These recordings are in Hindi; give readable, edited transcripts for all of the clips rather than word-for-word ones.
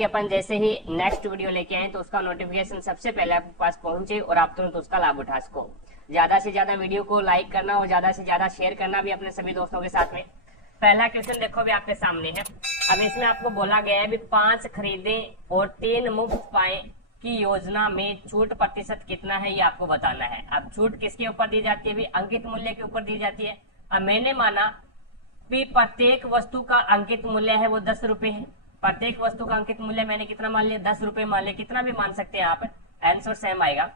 कि अपन जैसे ही नेक्स्ट वीडियो लेके आए तो उसका नोटिफिकेशन सबसे पहले आपके पास पहुंचे और आप तुरंत उसका लाभ उठा सको। ज्यादा से ज्यादा वीडियो को लाइक करना और ज्यादा से ज्यादा शेयर करना भी अपने सभी दोस्तों के साथ में। पहला क्वेश्चन देखो भी आपके सामने है। अब इसमें आपको बोला गया है भी 5 खरीदे और 3 मुफ्त पाए की योजना में छूट प्रतिशत कितना है, ये आपको बताना है। अब छूट किसके ऊपर दी जाती है भी? अंकित मूल्य के ऊपर दी जाती है। अब मैंने माना भी प्रत्येक वस्तु का अंकित मूल्य है वो 10 रुपए है। प्रत्येक वस्तु का अंकित मूल्य मैंने कितना मान लिया? 10 रुपए मान लिया। कितना भी मान सकते हैं आप, आंसर सेम आएगा।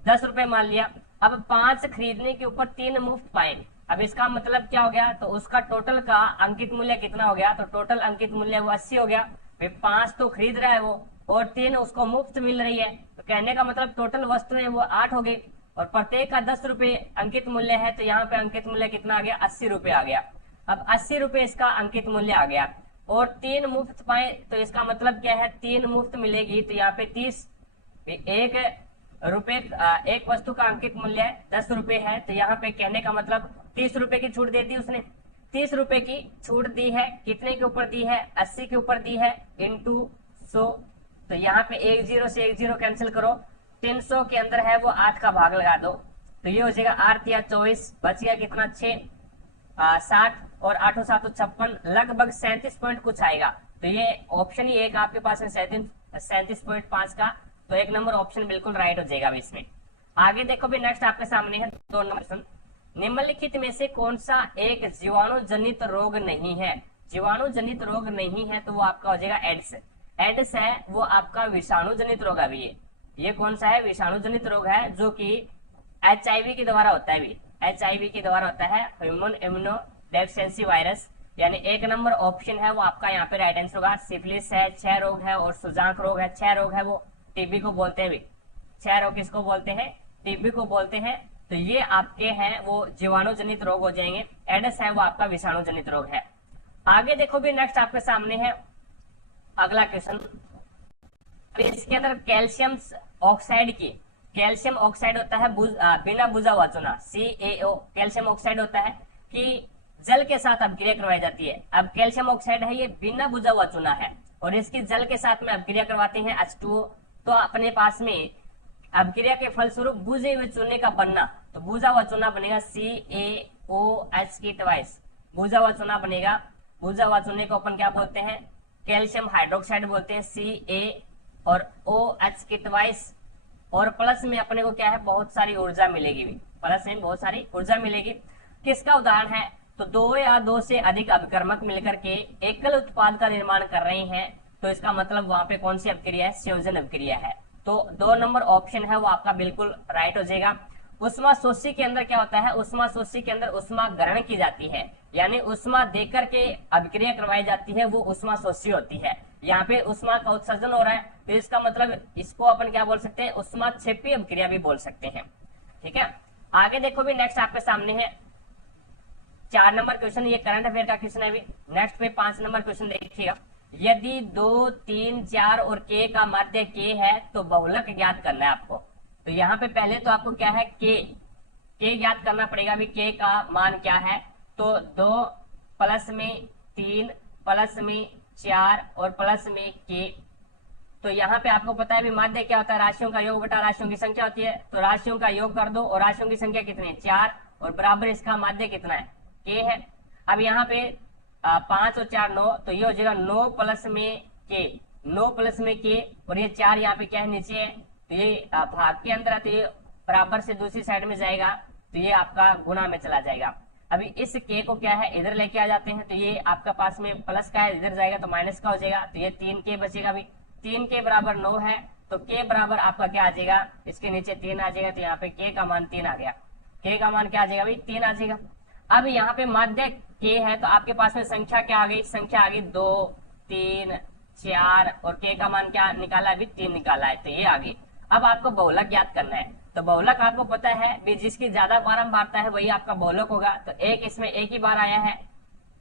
10 रुपए मान लिया। अब 5 खरीदने के ऊपर 3 मुफ्त पाएंगे। अब इसका मतलब क्या हो गया? तो उसका टोटल का अंकित मूल्य कितना हो गया? तो टोटल अंकित मूल्य वो 80 हो गया। भाई 5 तो खरीद रहा है वो और 3 उसको मुफ्त मिल रही है, तो कहने का मतलब टोटल वस्तुएं वो 8 हो गई और प्रत्येक का 10 रुपए अंकित मूल्य है। तो यहाँ पे अंकित मूल्य कितना आ गया? 80 रुपए आ गया। अब 80 रुपए इसका अंकित मूल्य आ गया और 3 मुफ्त पाए, तो इसका मतलब क्या है? 3 मुफ्त मिलेगी। तो यहाँ पे 30 एक वस्तु का अंकित मूल्य 10 रुपए है, तो यहाँ पे कहने का मतलब 30 रुपए की छूट दे दी उसने। 30 रुपए की छूट दी है, कितने के ऊपर दी है? 80 के ऊपर दी है इंटू 100। तो यहाँ पे 1 0 से 1 0 कैंसिल करो। 300 के अंदर है वो 8 का भाग लगा दो, तो ये हो जाएगा 8 या 24, बच गया कितना? 6 60 और 8 7 56, लगभग 37 पॉइंट कुछ आएगा। तो ये ऑप्शन ही एक आपके पास है 37.5 का, तो 1 नंबर ऑप्शन बिल्कुल राइट हो जाएगा इसमें। आगे देखो भी नेक्स्ट आपके सामने है 2 नंबर क्वेश्चन। निम्नलिखित में से कौन सा एक जीवाणु जनित रोग नहीं है? जीवाणु जनित रोग नहीं है तो वो आपका हो जाएगा एड्स। एड्स है वो आपका विषाणु जनित रोग है। ये कौन सा है? विषाणु जनित रोग है जो कि HIV के द्वारा होता है। HIV के द्वारा होता है, ह्यूमन इम्यूनो डेफिशिएंसी वायरस। यानी 1 नंबर ऑप्शन है वो आपका यहाँ पे राइट आंसर होगा। सिफिलिस है, क्षय रोग है और सुजाक रोग है। क्षय रोग है वो टीबी को बोलते हैं। क्षय रोग किसको बोलते हैं? टीबी को बोलते हैं। तो ये आपके हैं वो जीवाणु जनित रोग हो जाएंगे। एड्स है वो आपका विषाणु जनित रोग है। आगे देखो भी नेक्स्ट आपके सामने है अगला क्वेश्चन। इसके अंदर कैल्शियम ऑक्साइड की, कैल्शियम ऑक्साइड होता है बिना बुझा हुआ चूना, CaO कैल्शियम ऑक्साइड होता है कि जल के साथ अभिक्रिया करवाई जाती है। अब कैल्शियम ऑक्साइड है ये बिना बुझा हुआ चूना है और इसकी जल के साथ में अभिक्रिया करवाते हैं H2O। तो अपने पास में अभिक्रिया के फलस्वरूप बुझे हुए चूने का बनना, तो बुझा हुआ चूना बनेगा CaOH की ट्वाइस, बुझा हुआ चूना बनेगा। बुझा हुआ चूने को अपन क्या बोलते हैं? कैल्शियम हाइड्रोक्साइड बोलते हैं, Ca और OH की ट्वाइस। और प्लस में अपने को क्या है? बहुत सारी ऊर्जा मिलेगी भी, प्लस में बहुत सारी ऊर्जा मिलेगी। किसका उदाहरण है? तो 2 या 2 से अधिक अभिकर्मक मिलकर के एकल उत्पाद का निर्माण कर रहे हैं, तो इसका मतलब वहां पे कौन सी अभिक्रिया है? संयोजन अभिक्रिया है। तो 2 नंबर ऑप्शन है वो आपका बिल्कुल राइट हो जाएगा। उष्मा शोषी के अंदर क्या होता है? उष्मा शोषी के अंदर उष्मा ग्रहण की जाती है, यानी उष्मा देकर के अभिक्रिया करवाई जाती है, वो उष्मा शोषी होती है। यहाँ पे उष्मा का उत्सर्जन हो रहा है, तो इसका मतलब इसको अपन क्या बोल सकते हैं? उष्मा क्षेपी अभिक्रिया भी बोल सकते हैं। ठीक है, आगे देखो भी नेक्स्ट आपके सामने है 4 नंबर क्वेश्चन। ये करंट अफेयर का क्वेश्चन है। नेक्स्ट पे 5 नंबर क्वेश्चन देखिएगा। यदि 2, 3, 4 और k का माध्य k है तो बहुलक ज्ञात करना है आपको। तो यहाँ पे पहले तो आपको क्या है? k ज्ञात करना पड़ेगा। अभी k का मान क्या है? तो 2 प्लस में 3 प्लस में 4 और प्लस में k। तो यहाँ पे आपको पता है भी माध्य क्या होता है? राशियों का योग बटा राशियों की संख्या होती है। तो राशियों का योग कर दो और राशियों की संख्या कितनी है? 4 और बराबर इसका माध्य कितना है? k है। अब यहाँ पे 5 और 4 9, तो ये हो जाएगा 9 प्लस में k, 9 प्लस में k और ये 4 यहाँ पे क्या है? नीचे है, तो ये भाग के अंदर है, तो ये बराबर से दूसरी साइड में जाएगा, तो ये आपका गुणा में चला जाएगा। अभी इस k को क्या है? इधर लेके आ जाते हैं, तो ये आपका पास में प्लस का है, इधर जाएगा तो माइनस का हो जाएगा, तो ये 3k बचेगा। अभी 3k बराबर 9 है, तो k बराबर आपका क्या आ जाएगा? इसके नीचे 3 आ जाएगा, तो यहाँ पे k का मान 3 आ गया। k का मान क्या आ जाएगा? भाई 3 आ जाएगा। अब यहाँ पे माध्य k है, तो आपके पास में संख्या क्या आ गई? संख्या आ गई 2, 3, 4 और k का मान क्या निकाला? अभी 3 निकाला है, तो ये आ गई। अब आपको बहुलक ज्ञात करना है। तो बहुलक आपको पता है भी जिसकी ज्यादा बारंबारता है वही आपका बहुलक होगा। तो एक इसमें एक ही बार आया है,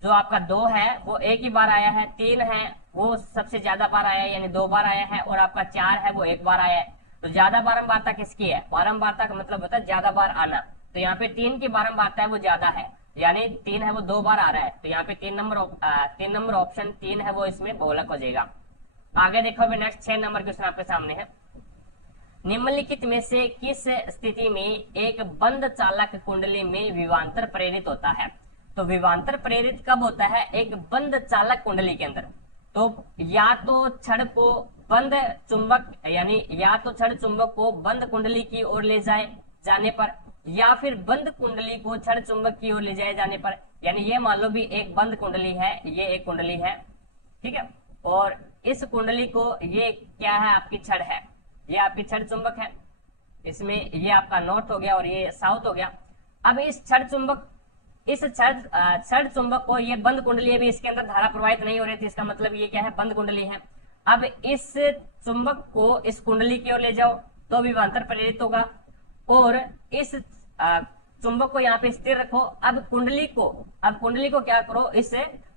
जो आपका 2 है वो एक ही बार आया है, 3 है वो सबसे ज्यादा बार आया है यानी 2 बार आया है, और आपका 4 है वो 1 बार आया है। तो ज्यादा बारंबारता किसकी है? बारंबारता का मतलब होता है ज्यादा बार आना। तो यहाँ पे 3 की बारंबारता है वो ज्यादा है, यानी 3 है वो 2 बार आ रहा है, तो यहाँ पे 3 नंबर ऑप्शन 3 है वो इसमें बहुलक हो जाएगा। आगे देखो अभी नेक्स्ट 6 नंबर क्वेश्चन आपके सामने है। निम्नलिखित में से किस स्थिति में एक बंद चालक कुंडली में विभवांतर प्रेरित होता है? तो विभवांतर प्रेरित कब होता है? एक बंद चालक कुंडली के अंदर। तो या तो छड़ को बंद चुंबक यानी या तो छड़ चुंबक को बंद कुंडली की ओर ले जाने पर, या फिर बंद कुंडली को छड़ चुंबक की ओर ले जाए जाने पर। यानी ये मान लो भी एक बंद कुंडली है, ये एक कुंडली है, ठीक है, और इस कुंडली को ये क्या है? आपकी छड़ है, ये आपकी छड़ चुंबक है, इसमें ये आपका नॉर्थ हो गया और ये साउथ हो गया। अब इस छड़ चुंबक को ये बंद कुंडली है, भी इसके अंदर धारा प्रवाहित नहीं हो रही थी, इसका मतलब ये क्या है? बंद कुंडली है। अब इस चुंबक को इस कुंडली की ओर ले जाओ तो विभवांतर प्रेरित होगा, और इस चुंबक को यहाँ पे स्थिर रखो। अब कुंडली को क्या करो? इस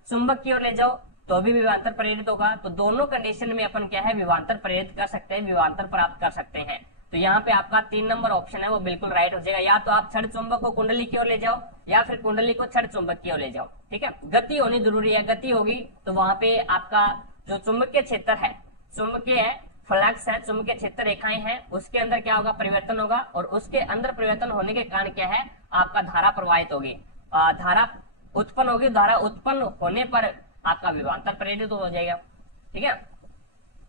चुंबक की ओर ले जाओ तो भी विभवांतर प्रेरित होगा। तो दोनों कंडीशन में अपन क्या है? विभवांतर प्रेरित कर सकते हैं, विभवांतर प्राप्त कर सकते हैं। तो यहाँ पे आपका 3 नंबर ऑप्शन है वो बिल्कुल राइट हो जाएगा। या तो आप छड़ चुंबक को कुंडली की ओर ले जाओ, या फिर कुंडली को छड़ चुंबक की ओर ले जाओ, ठीक है। गति होनी जरूरी है, गति होगी तो वहां पे आपका जो चुंबकीय क्षेत्र है, चुंबकीय फ्लक्स है, चुंबकीय क्षेत्र रेखाएं हैं, उसके अंदर क्या होगा? परिवर्तन होगा, और उसके अंदर परिवर्तन होने के कारण क्या है? आपका धारा प्रवाहित होगी, धारा उत्पन्न होगी। धारा उत्पन्न होने पर आपका विभवांतर प्रेरित हो जाएगा, ठीक है।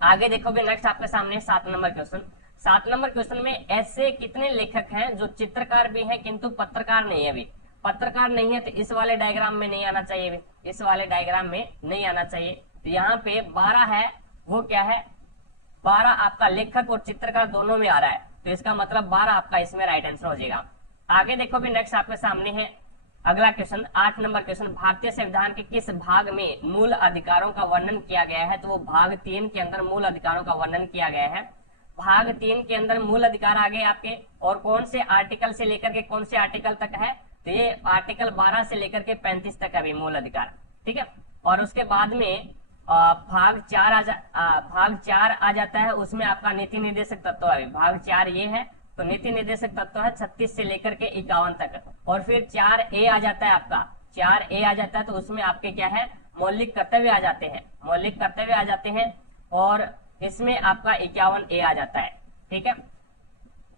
आगे देखो भी नेक्स्ट आपके सामने 7 नंबर क्वेश्चन। 7 नंबर क्वेश्चन में ऐसे कितने लेखक हैं जो चित्रकार भी हैं किंतु पत्रकार नहीं है? भी पत्रकार नहीं है तो इस वाले डायग्राम में नहीं आना चाहिए, भी इस वाले डायग्राम में नहीं आना चाहिए। तो यहाँ पे 12 है, वो क्या है? 12 आपका लेखक और चित्रकार दोनों में आ रहा है, तो इसका मतलब 12 आपका इसमें राइट आंसर हो जाएगा। आगे देखो भी नेक्स्ट आपके सामने है अगला क्वेश्चन, 8 नंबर क्वेश्चन। भारतीय संविधान के किस भाग में मूल अधिकारों का वर्णन किया गया है? तो वो भाग 3 के अंदर मूल अधिकारों का वर्णन किया गया है। भाग 3 के अंदर मूल अधिकार आ गए आपके, और कौन से आर्टिकल से लेकर के कौन से आर्टिकल तक है? तो ये आर्टिकल 12 से लेकर के 35 तक है भी मूल अधिकार, ठीक है। और उसके बाद में भाग 4 आ जाता है, उसमें आपका नीति निर्देशक तत्व है। भाग 4 ये है, तो नीति निर्देशक तत्व है 36 से लेकर के 51 तक। और फिर 4A आ जाता है आपका, 4A आ जाता है, तो उसमें आपके क्या है? मौलिक कर्तव्य आ जाते हैं, मौलिक कर्तव्य आ जाते हैं, और इसमें आपका 51A आ जाता है, ठीक है।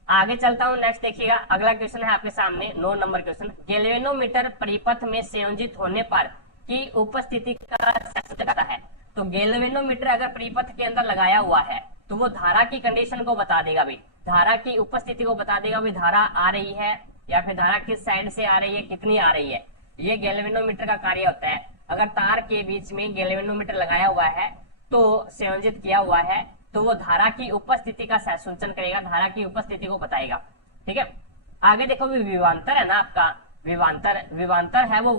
आगे चलता हूं, नेक्स्ट देखिएगा अगला क्वेश्चन है आपके सामने 9 नंबर क्वेश्चन। गैल्वेनोमीटर परिपथ में संयोजित होने पर की उपस्थिति का सूचक करता है। तो गैल्वेनोमीटर अगर परिपथ के अंदर लगाया हुआ है तो वो धारा की कंडीशन को बता देगा, भी धारा की उपस्थिति को बता देगा, भी धारा आ रही है या फिर धारा किस साइड से आ रही है, कितनी आ रही है। ये गैल्वेनोमीटर का कार्य होता है। अगर तार के बीच में गैल्वेनोमीटर लगाया हुआ है तो संयोजित किया हुआ है, तो वो धारा की उपस्थिति का सूचन करेगा, धारा की उपस्थिति को बताएगा, ठीक है। आगे देखो विभवांतर है ना आपका, विभवांतर है वो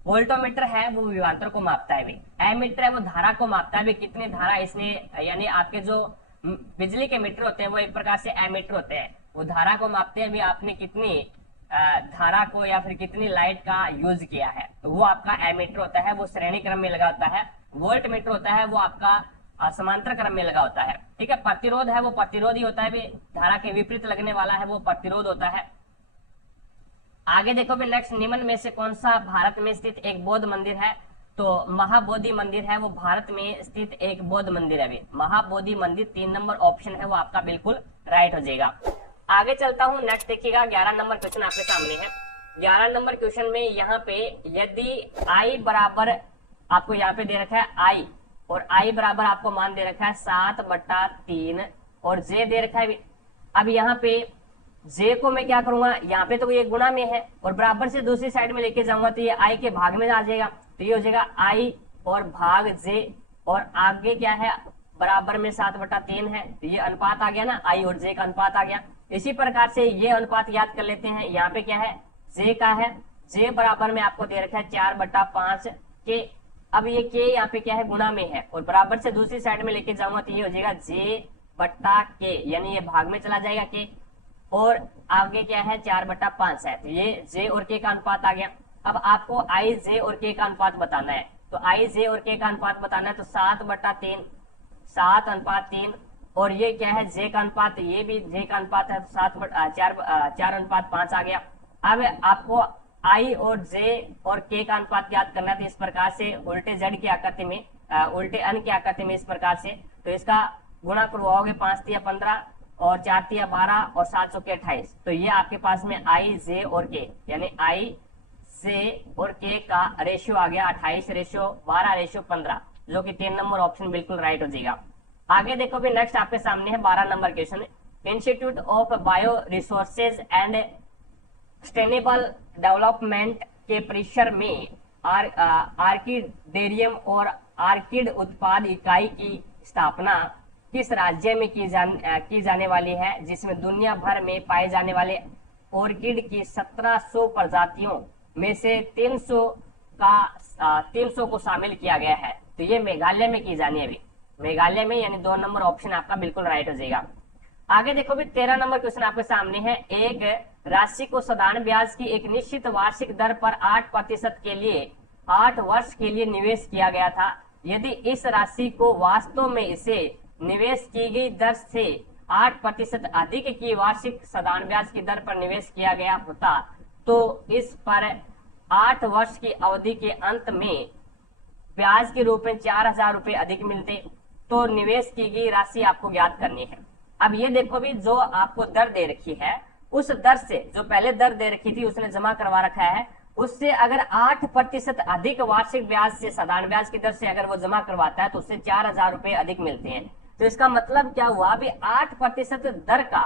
वोल्टोमीटर है, वो विभवांतर को मापता है। भी एमीटर है वो धारा को मापता है, भी कितनी धारा इसने, यानी आपके जो बिजली के मीटर होते हैं वो एक प्रकार से एमीटर होते हैं, वो धारा को मापते हैं भी आपने कितनी धारा को या फिर कितनी लाइट का यूज किया है, तो वो आपका एमीटर होता है, वो श्रेणी क्रम में लगा होता है। वोल्ट मीटर होता है वो आपका समांतर क्रम में लगा होता है, ठीक है। प्रतिरोध है वो प्रतिरोधी होता है, भी धारा के विपरीत लगने वाला है वो प्रतिरोध होता है। आगे देखो भी नेक्स्ट, निम्न में से कौन सा भारत में स्थित एक बौद्ध मंदिर है? तो महाबोधि मंदिर है वो भारत में स्थित एक बौद्ध मंदिर है। भी महाबोधि मंदिर 3 नंबर ऑप्शन है वो आपका बिल्कुल राइट हो जाएगा। आगे चलता हूं, नेक्स्ट देखिएगा 11 नंबर क्वेश्चन आपके सामने है। 11 नंबर क्वेश्चन में यहाँ पे यदि आई बराबर आपको यहाँ पे दे रखा है आई, और आई बराबर आपको मान दे रखा है 7/3 और जे दे रखा है। अब यहाँ पे जे को मैं क्या करूंगा, यहाँ पे तो ये गुणा में है और बराबर से दूसरी साइड में लेके जाऊंगा तो ये आई के भाग में आ जाएगा, तो ये हो जाएगा आई और भाग जे, और आगे क्या है बराबर में 7/3 है, तो ये अनुपात आ गया ना, आई और जे का अनुपात आ गया। इसी प्रकार से ये अनुपात याद कर लेते हैं। यहाँ पे क्या है जे का है, जे बराबर में आपको दे रखा है 4/5 के। अब ये के यहाँ पे क्या है गुणा में है और बराबर से दूसरी साइड में लेके जाऊंगा तो ये हो जाएगा जे/के, यानी ये भाग में चला जाएगा के, और आगे क्या है 4/5 है, तो ये जे और के का अनुपात आ गया। अब आपको आई जे और के का अनुपात बताना है, तो आई जे और के का अनुपात बताना है तो 7/3, 7/3, और ये क्या है जे का अनुपात, ये भी जे का अनुपात है तो 4/5 आ गया। अब आपको आई और जे और के का अनुपात याद करना है, तो इस प्रकार से उल्टे जेड की आकृति में उल्टे अन क्या करते हैं इस प्रकार से, तो इसका गुणा करवाओगे 5 तिया 15 और 4 तिया 12 और 7 चौके 28, तो ये आपके पास में आई जे और के यानी आई से और के का रेशियो आ गया 28:12:15, जो कि 3 नंबर ऑप्शन बिल्कुल राइट हो जाएगा। आगे देखो भी नेक्स्ट आपके सामने है 12 number question. Institute of bio resources and sustainable development के परिसर में आर्किडेरियम और आर्किड उत्पाद इकाई की स्थापना किस राज्य में की जाने वाली है, जिसमें दुनिया भर में पाए जाने वाले ऑर्किड की 1700 प्रजातियों में से 300 को शामिल किया गया है। तो ये मेघालय में की जानी है अभी, मेघालय में, यानी 2 नंबर ऑप्शन आपका बिल्कुल राइट हो जाएगा। आगे देखो भी 13 नंबर क्वेश्चन आपके सामने है। एक राशि को साधारण ब्याज की एक निश्चित वार्षिक दर पर 8% के लिए 8 वर्ष के लिए निवेश किया गया था। यदि इस राशि को वास्तव में इसे निवेश की गई दर से 8% अधिक की वार्षिक साधारण ब्याज की दर पर निवेश किया गया होता तो इस पर 8 वर्ष की अवधि के अंत में ब्याज के रूप में 4000 रुपए अधिक मिलते। तो निवेश की गई राशि आपको ज्ञात करनी है। अब ये देखो भी जो आपको दर दे रखी है, उस दर से जो पहले दर दे रखी थी उसने जमा करवा रखा है, उससे अगर 8% अधिक वार्षिक ब्याज से साधारण ब्याज की दर से अगर वो जमा करवाता है तो उससे 4000 रुपए अधिक मिलते हैं। तो इसका मतलब क्या हुआ, अभी 8% दर का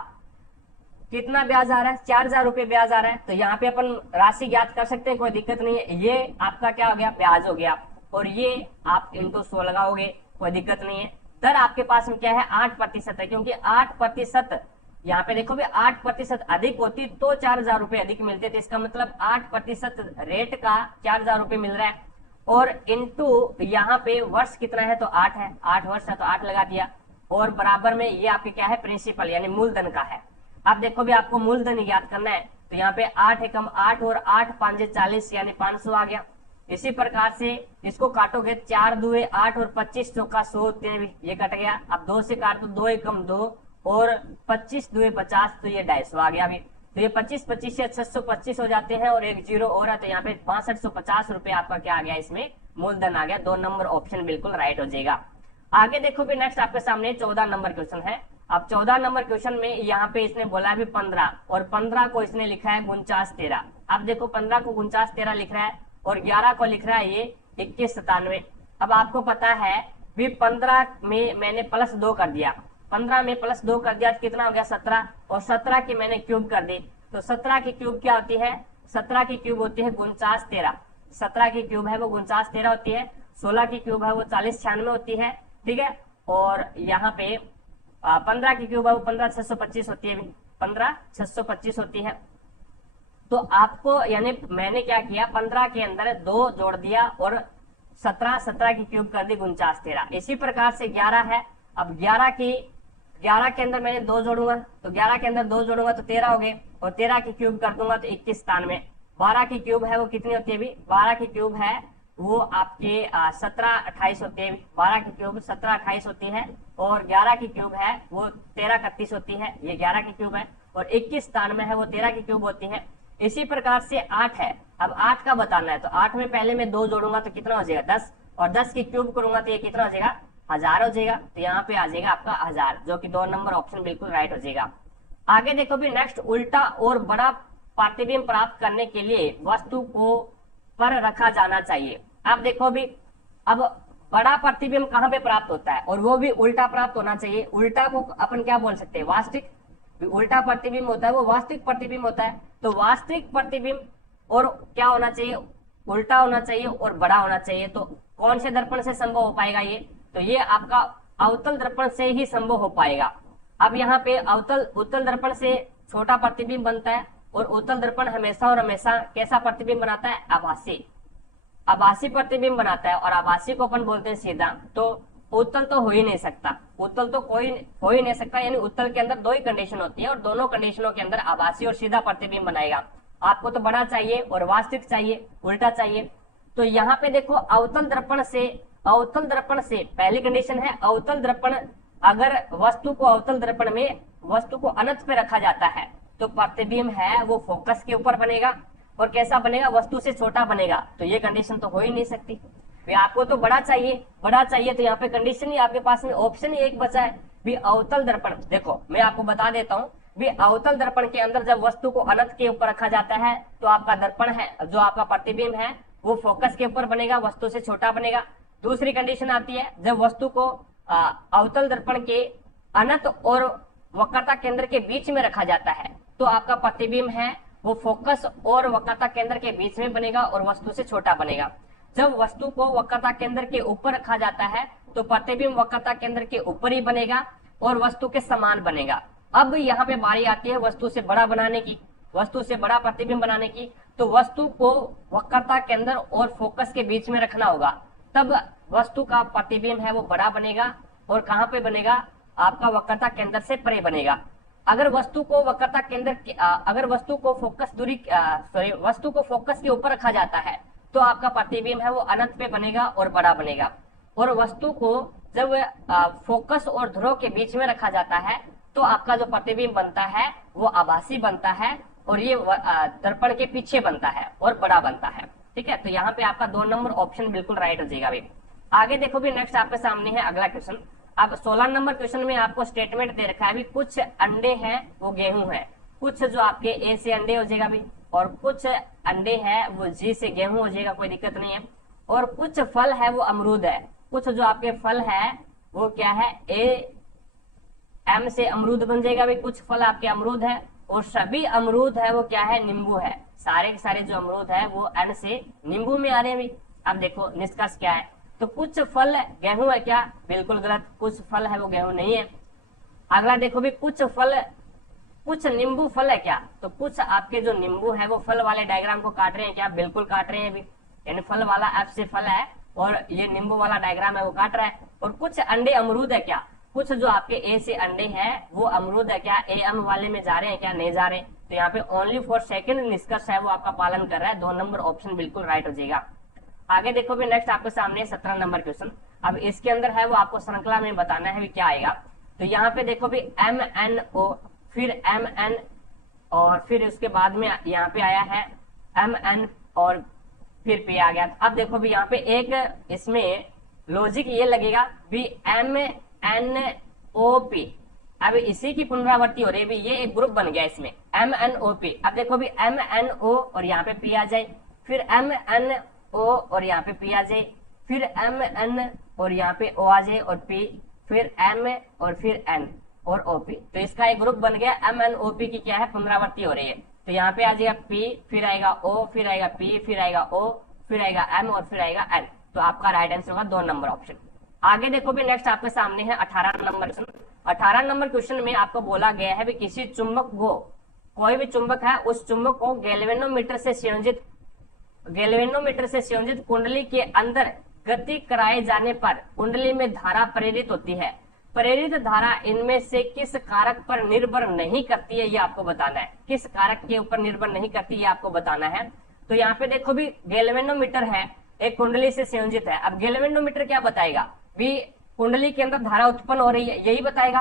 कितना ब्याज आ रहा है, 4000 रुपए ब्याज आ रहा है। तो यहाँ पे अपन राशि ज्ञात कर सकते हैं, कोई दिक्कत नहीं है। ये आपका क्या हो गया, ब्याज हो गया, और ये आप इनको 100 लगाओगे, कोई दिक्कत नहीं है। दर आपके पास में क्या है, 8% है, क्योंकि 8% यहाँ पे देखो भी 8% अधिक होती तो 4000 रुपए अधिक मिलते थे। इसका मतलब 8% रेट का 4000 रुपए मिल रहा है, और इंटू यहाँ पे वर्ष कितना है तो 8 है, 8 वर्ष है तो 8 लगा दिया, और बराबर में ये आपके क्या है, प्रिंसिपल यानी मूलधन का है। अब देखो भी आपको मूलधन याद करना है, तो यहाँ पे 8 एकम 8 और 8 5 40 यानी 500 आ गया। इसी प्रकार से इसको काटोगे, 4 दुए 8 और 25 चौका 100 ये कट गया। अब 2 से काट तो 2 एकम 2 और 25 दुए 50, तो ये 250 आ गया। अभी तो ये 25 से 625 हो जाते हैं, और एक जीरो और है, तो यहाँ पे 6550 रुपए आपका क्या आ गया, इसमें मूलधन आ गया। 2 नंबर ऑप्शन बिल्कुल राइट हो जाएगा। आगे देखो भी नेक्स्ट आपके सामने 14 नंबर क्वेश्चन है। अब 14 नंबर क्वेश्चन में यहाँ पे इसने बोला भी 15, और 15 को इसने लिखा है 4913। अब देखो 15 को 4913 लिख रहा है, और 11 को लिख रहा है ये 2197। अब आपको पता है भी 15 में मैंने +2 कर दिया, 15 में +2 कर दिया तो कितना हो गया, 17, और 17 की मैंने क्यूब कर दी। तो 17 की क्यूब क्या होती है, 17 की क्यूब होती है 4913। 17 की क्यूब है वो 4913 होती है। 16 की क्यूब है वो 4096 होती है, ठीक है। और यहाँ पे 15 की क्यूब है वो 15625 होती है, 15625 होती है। तो आपको यानी मैंने क्या किया, 15 के अंदर 2 जोड़ दिया, और 17 की क्यूब कर दी 4913। इसी प्रकार से 11 है। अब 11 के अंदर मैंने 2 जोड़ूंगा, तो 11 के अंदर 2 जोड़ूंगा तो 13 हो गए, और 13 की क्यूब कर दूंगा तो 2197। 12 की क्यूब है वो कितनी होती है, अभी 12 की क्यूब है वो आपके 1728 होती है। 12 की क्यूब 1728 होती है, और 11 की क्यूब है वो 1331 होती है, ये 11 की क्यूब है, और 2197 है वो 13 की क्यूब होती है। इसी प्रकार से 8 है। अब 8 का बताना है, तो 8 में पहले मैं 2 जोड़ूंगा तो कितना हो जाएगा, 10, और 10 की क्यूब करूंगा तो ये कितना हो जाएगा, 1000 हो जाएगा। तो यहाँ पे आ जाएगा आपका 1000, जो कि 2 नंबर ऑप्शन बिल्कुल राइट हो जाएगा। आगे देखो भी नेक्स्ट, उल्टा और बड़ा प्रतिबिंब प्राप्त करने के लिए वस्तु को पर रखा जाना चाहिए। अब देखो भी, अब बड़ा प्रतिबिंब कहाँ पे प्राप्त होता है, और वो भी उल्टा प्राप्त होना चाहिए। उल्टा को अपन क्या बोल सकते हैं, वास्तविक। उल्टा प्रतिबिंब होता है वो वास्तविक प्रतिबिंब होता है। तो वास्तविक प्रतिबिंब और क्या होना चाहिए, उल्टा होना चाहिए और बड़ा होना चाहिए। तो कौन से दर्पण से संभव हो पाएगा ये, तो ये आपका अवतल दर्पण से ही संभव हो पाएगा। अब यहाँ पे उत्तल दर्पण से छोटा प्रतिबिंब बनता है, और उत्तल दर्पण हमेशा और हमेशा कैसा प्रतिबिंब बनाता है, आभासी प्रतिबिंब बनाता है, और आभासी को अपन बोलते हैं सीधा। तो उत्तल तो हो ही नहीं सकता, उत्तल तो कोई हो ही नहीं सकता, यानी उत्तल के अंदर 2 ही कंडीशन होती है, और दोनों कंडीशनों के अंदर आभासी और सीधा प्रतिबिंब बनाएगा। आपको तो बड़ा चाहिए और वास्तविक चाहिए, उल्टा चाहिए। तो यहाँ पे देखो अवतल दर्पण से पहली कंडीशन है, अवतल दर्पण, अगर वस्तु को अवतल दर्पण में वस्तु को अनंत पे रखा जाता है तो प्रतिबिंब है वो फोकस के ऊपर बनेगा, और कैसा बनेगा, वस्तु से छोटा बनेगा। तो ये कंडीशन तो हो ही नहीं सकती। भी आपको तो बड़ा चाहिए तो यहाँ पे कंडीशन ही आपके पास में ऑप्शन ही एक बचा है भी अवतल दर्पण। देखो मैं आपको बता देता हूँ भी अवतल दर्पण के अंदर जब वस्तु को अनंत के ऊपर रखा जाता है तो आपका दर्पण है, जो आपका प्रतिबिंब है वो फोकस के ऊपर बनेगा, वस्तु से छोटा बनेगा। दूसरी कंडीशन आती है जब वस्तु को अवतल दर्पण के अनंत और वक्रता केंद्र के बीच में रखा जाता है तो आपका प्रतिबिंब है वो फोकस और वक्रता केंद्र के बीच में बनेगा और वस्तु से छोटा बनेगा। जब वस्तु को वक्रता केंद्र के ऊपर रखा जाता है तो प्रतिबिंब वक्रता केंद्र के ऊपर ही बनेगा और वस्तु के समान बनेगा। अब यहाँ पे बारी आती है वस्तु से बड़ा बनाने की, वस्तु से बड़ा प्रतिबिंब बनाने की। तो वस्तु को वक्रता केंद्र और फोकस के बीच में रखना होगा, तब वस्तु का प्रतिबिंब है वो बड़ा बनेगा और कहाँ पे बनेगा, आपका वक्रता केंद्र से परे बनेगा। अगर वस्तु को वक्रता केंद्र अगर वस्तु को वस्तु को फोकस के ऊपर रखा जाता है तो आपका प्रतिबिंब है वो अनंत पे बनेगा और बड़ा बनेगा। और वस्तु को जब फोकस और ध्रुव के बीच में रखा जाता है तो आपका जो प्रतिबिंब बनता है वो आभासी बनता है और ये दर्पण के पीछे बनता है और बड़ा बनता है। ठीक है, तो यहाँ पे आपका 2 नंबर ऑप्शन बिल्कुल राइट हो जाएगा। भाई आगे देखो भी नेक्स्ट आपके सामने है अगला क्वेश्चन। अब 16 नंबर क्वेश्चन में आपको स्टेटमेंट दे रखा है भी कुछ अंडे हैं वो गेहूं है, कुछ जो आपके ए से अंडे हो जाएगा भी, और कुछ अंडे हैं वो जी से गेहूं हो जाएगा, कोई दिक्कत नहीं है। और कुछ फल है वो अमरूद है, कुछ जो आपके फल है वो क्या है, ए एम से अमरूद बन जाएगा भाई, कुछ फल आपके अमरूद है। और सभी अमरूद है वो क्या है, नींबू है, सारे के सारे जो अमरूद है वो एन से नींबू में आ रहे हैं भाई। अब देखो निष्कर्ष क्या है, तो कुछ फल गेहूं है क्या, बिल्कुल गलत, कुछ फल है वो गेहूं नहीं है। अगला देखो भी कुछ नींबू फल है क्या, तो कुछ आपके जो नींबू है वो फल वाले डायग्राम को काट रहे हैं क्या, बिल्कुल काट रहे हैं भी, यानी फल वाला एफ से फल है और ये नींबू वाला डायग्राम है वो काट रहा है। और कुछ अंडे अमरूद है क्या, कुछ जो आपके ए से अंडे हैं वो अमरूद है क्या, ए एम वाले में जा रहे हैं क्या, नहीं जा रहे। तो यहाँ पे ओनली फॉर सेकंड निष्कर्ष है वो आपका पालन कर रहा है, 2 नंबर ऑप्शन बिल्कुल राइट हो जाएगा। आगे देखो भी नेक्स्ट आपके सामने 17 नंबर क्वेश्चन। अब इसके अंदर है वो आपको श्रृंखला में बताना है भी क्या आएगा। तो यहाँ पे देखो भी एम एन ओ, फिर एम एन और फिर उसके बाद में यहाँ पे आया है एम एन और फिर पी आ गया। अब देखो भी यहाँ पे एक इसमें लॉजिक ये लगेगा भी एम एन ओ पी, अब इसी की पुनरावृत्ति हो रही है भी, ये एक ग्रुप बन गया इसमें एम एन ओ पी। अब देखो भी एम एन ओ और यहाँ पे पी आ जाए, फिर एम एन ओ और यहाँ पे पी आ जाए, फिर एम एन और यहाँ पे ओ आ जाए और पी, फिर एम और फिर एन और ओ पी। तो इसका एक ग्रुप बन गया, एम एन ओ पी की क्या है, पुनरावृत्ति हो रही है। तो यहाँ पे आ जाएगा पी, फिर आएगा ओ, फिर आएगा पी, फिर आएगा ओ, फिर आएगा एम और फिर आएगा एन। तो आपका राइट आंसर होगा 2 नंबर ऑप्शन। आगे देखो भी नेक्स्ट आपके सामने है 18 नंबर क्वेश्चन। 18 नंबर क्वेश्चन में आपको बोला गया है भी किसी चुंबक को, कोई भी चुंबक है उस चुंबक को गैल्वेनोमीटर से संयोजित कुंडली के अंदर गति कराए जाने पर कुंडली में धारा प्रेरित होती है। प्रेरित धारा इनमें से किस कारक पर निर्भर नहीं करती है, ये आपको बताना है। किस कारक के ऊपर निर्भर नहीं करती है आपको बताना है। तो यहाँ पे देखो भी गैल्वेनोमीटर है, एक कुंडली से संयोजित है। अब गैल्वेनोमीटर क्या बताएगा भी, कुंडली के अंदर धारा उत्पन्न हो रही है, यही बताएगा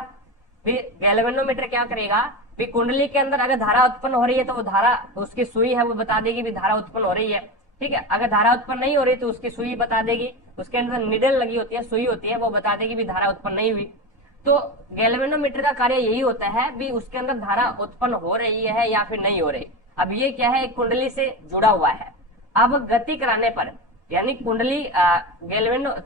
भी। गैल्वेनोमीटर क्या करेगा भी, कुंडली के अंदर अगर धारा उत्पन्न हो रही है तो वो धारा, उसकी सुई है वो बता देगी भी धारा उत्पन्न हो रही है। ठीक है, अगर धारा उत्पन्न नहीं हो रही तो उसकी सुई बता देगी, उसके अंदर निडल लगी होती है, सुई होती है, वो बता देगी भी धारा उत्पन्न नहीं हुई। तो गैल्वेनोमीटर का कार्य यही होता है भी उसके अंदर धारा उत्पन्न हो रही है या फिर नहीं हो रही। अब ये क्या है, एक कुंडली से जुड़ा हुआ है। अब गति कराने पर, यानी कुंडली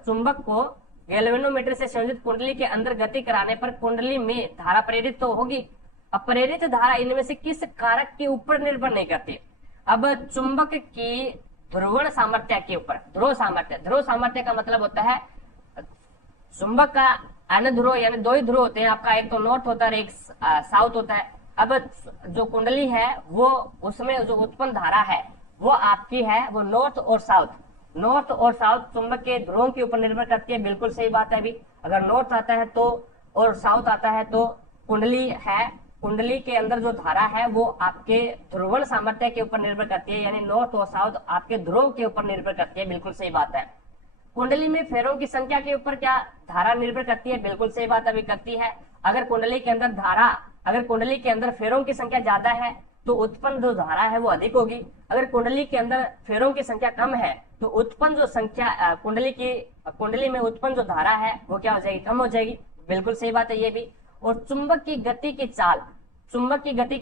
चुंबक को गैल्वेनोमीटर से संयोजित कुंडली के अंदर गति कराने पर कुंडली में धारा प्रेरित तो होगी। अब प्रेरित धारा इनमें से किस कारक के ऊपर निर्भर नहीं करती। अब चुंबक की ध्रुवण सामर्थ्य के ऊपर, ध्रुव सामर्थ्य का मतलब होता है चुंबक का एन ध्रुव, यानी 2 ही ध्रुव होते हैं आपका, एक तो नॉर्थ होता है एक साउथ होता है। अब जो कुंडली है वो, उसमें जो उत्पन्न धारा है वो आपकी है वो नॉर्थ और साउथ चुंबक के ध्रुवों के ऊपर निर्भर करती है। बिल्कुल सही बात है अभी, अगर नॉर्थ आता है तो और साउथ आता है तो कुंडली है, कुंडली के अंदर जो धारा है वो आपके ध्रुवण सामर्थ्य के ऊपर निर्भर करती है, यानी नॉर्थ और साउथ आपके ध्रुव के ऊपर निर्भर करती है। बिल्कुल सही बात है। कुंडली में फेरों की संख्या के ऊपर क्या धारा निर्भर करती है, बिल्कुल सही बात अभी करती है। अगर कुंडली के अंदर फेरों की संख्या ज्यादा है तो उत्पन्न जो धारा है वो अधिक होगी। अगर कुंडली के अंदर फेरों की संख्या कम है तो उत्पन्न जो संख्या कुंडली में उत्पन्न जो धारा है वो क्या हो जाएगी, कम हो जाएगी। बिल्कुल सही बात है ये भी। और चुंबक की गति की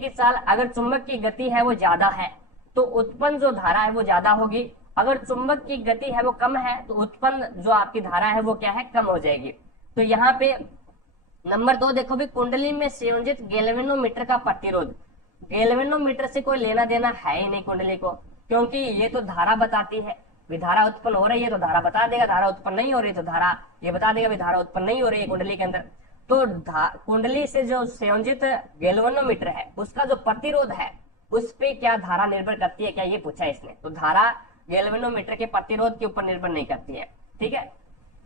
चाल, अगर चुंबक की गति है वो ज्यादा है तो उत्पन्न जो धारा है वो ज्यादा होगी। अगर चुंबक की गति है वो कम है तो उत्पन्न जो आपकी धारा है वो क्या है, कम हो जाएगी। तो यहाँ पे नंबर 2 देखो भी, कुंडली में संयोजित गैल्वेनोमीटर का प्रतिरोध। गैल्वेनोमीटर से कोई लेना देना है ही नहीं कुंडली को, क्योंकि ये तो धारा बताती है। भी धारा उत्पन्न हो रही है तो धारा बता देगा, धारा उत्पन्न नहीं हो रही तो धारा ये बता देगा भी धारा उत्पन्न नहीं हो रही है कुंडली के अंदर। तो कुंडली से जो संयोजित गैल्वेनोमीटर है उसका जो प्रतिरोध है उस पे क्या धारा निर्भर करती है, क्या ये पूछा है इसने। तो धारा गैल्वेनोमीटर के प्रतिरोध के ऊपर निर्भर नहीं करती है, ठीक है।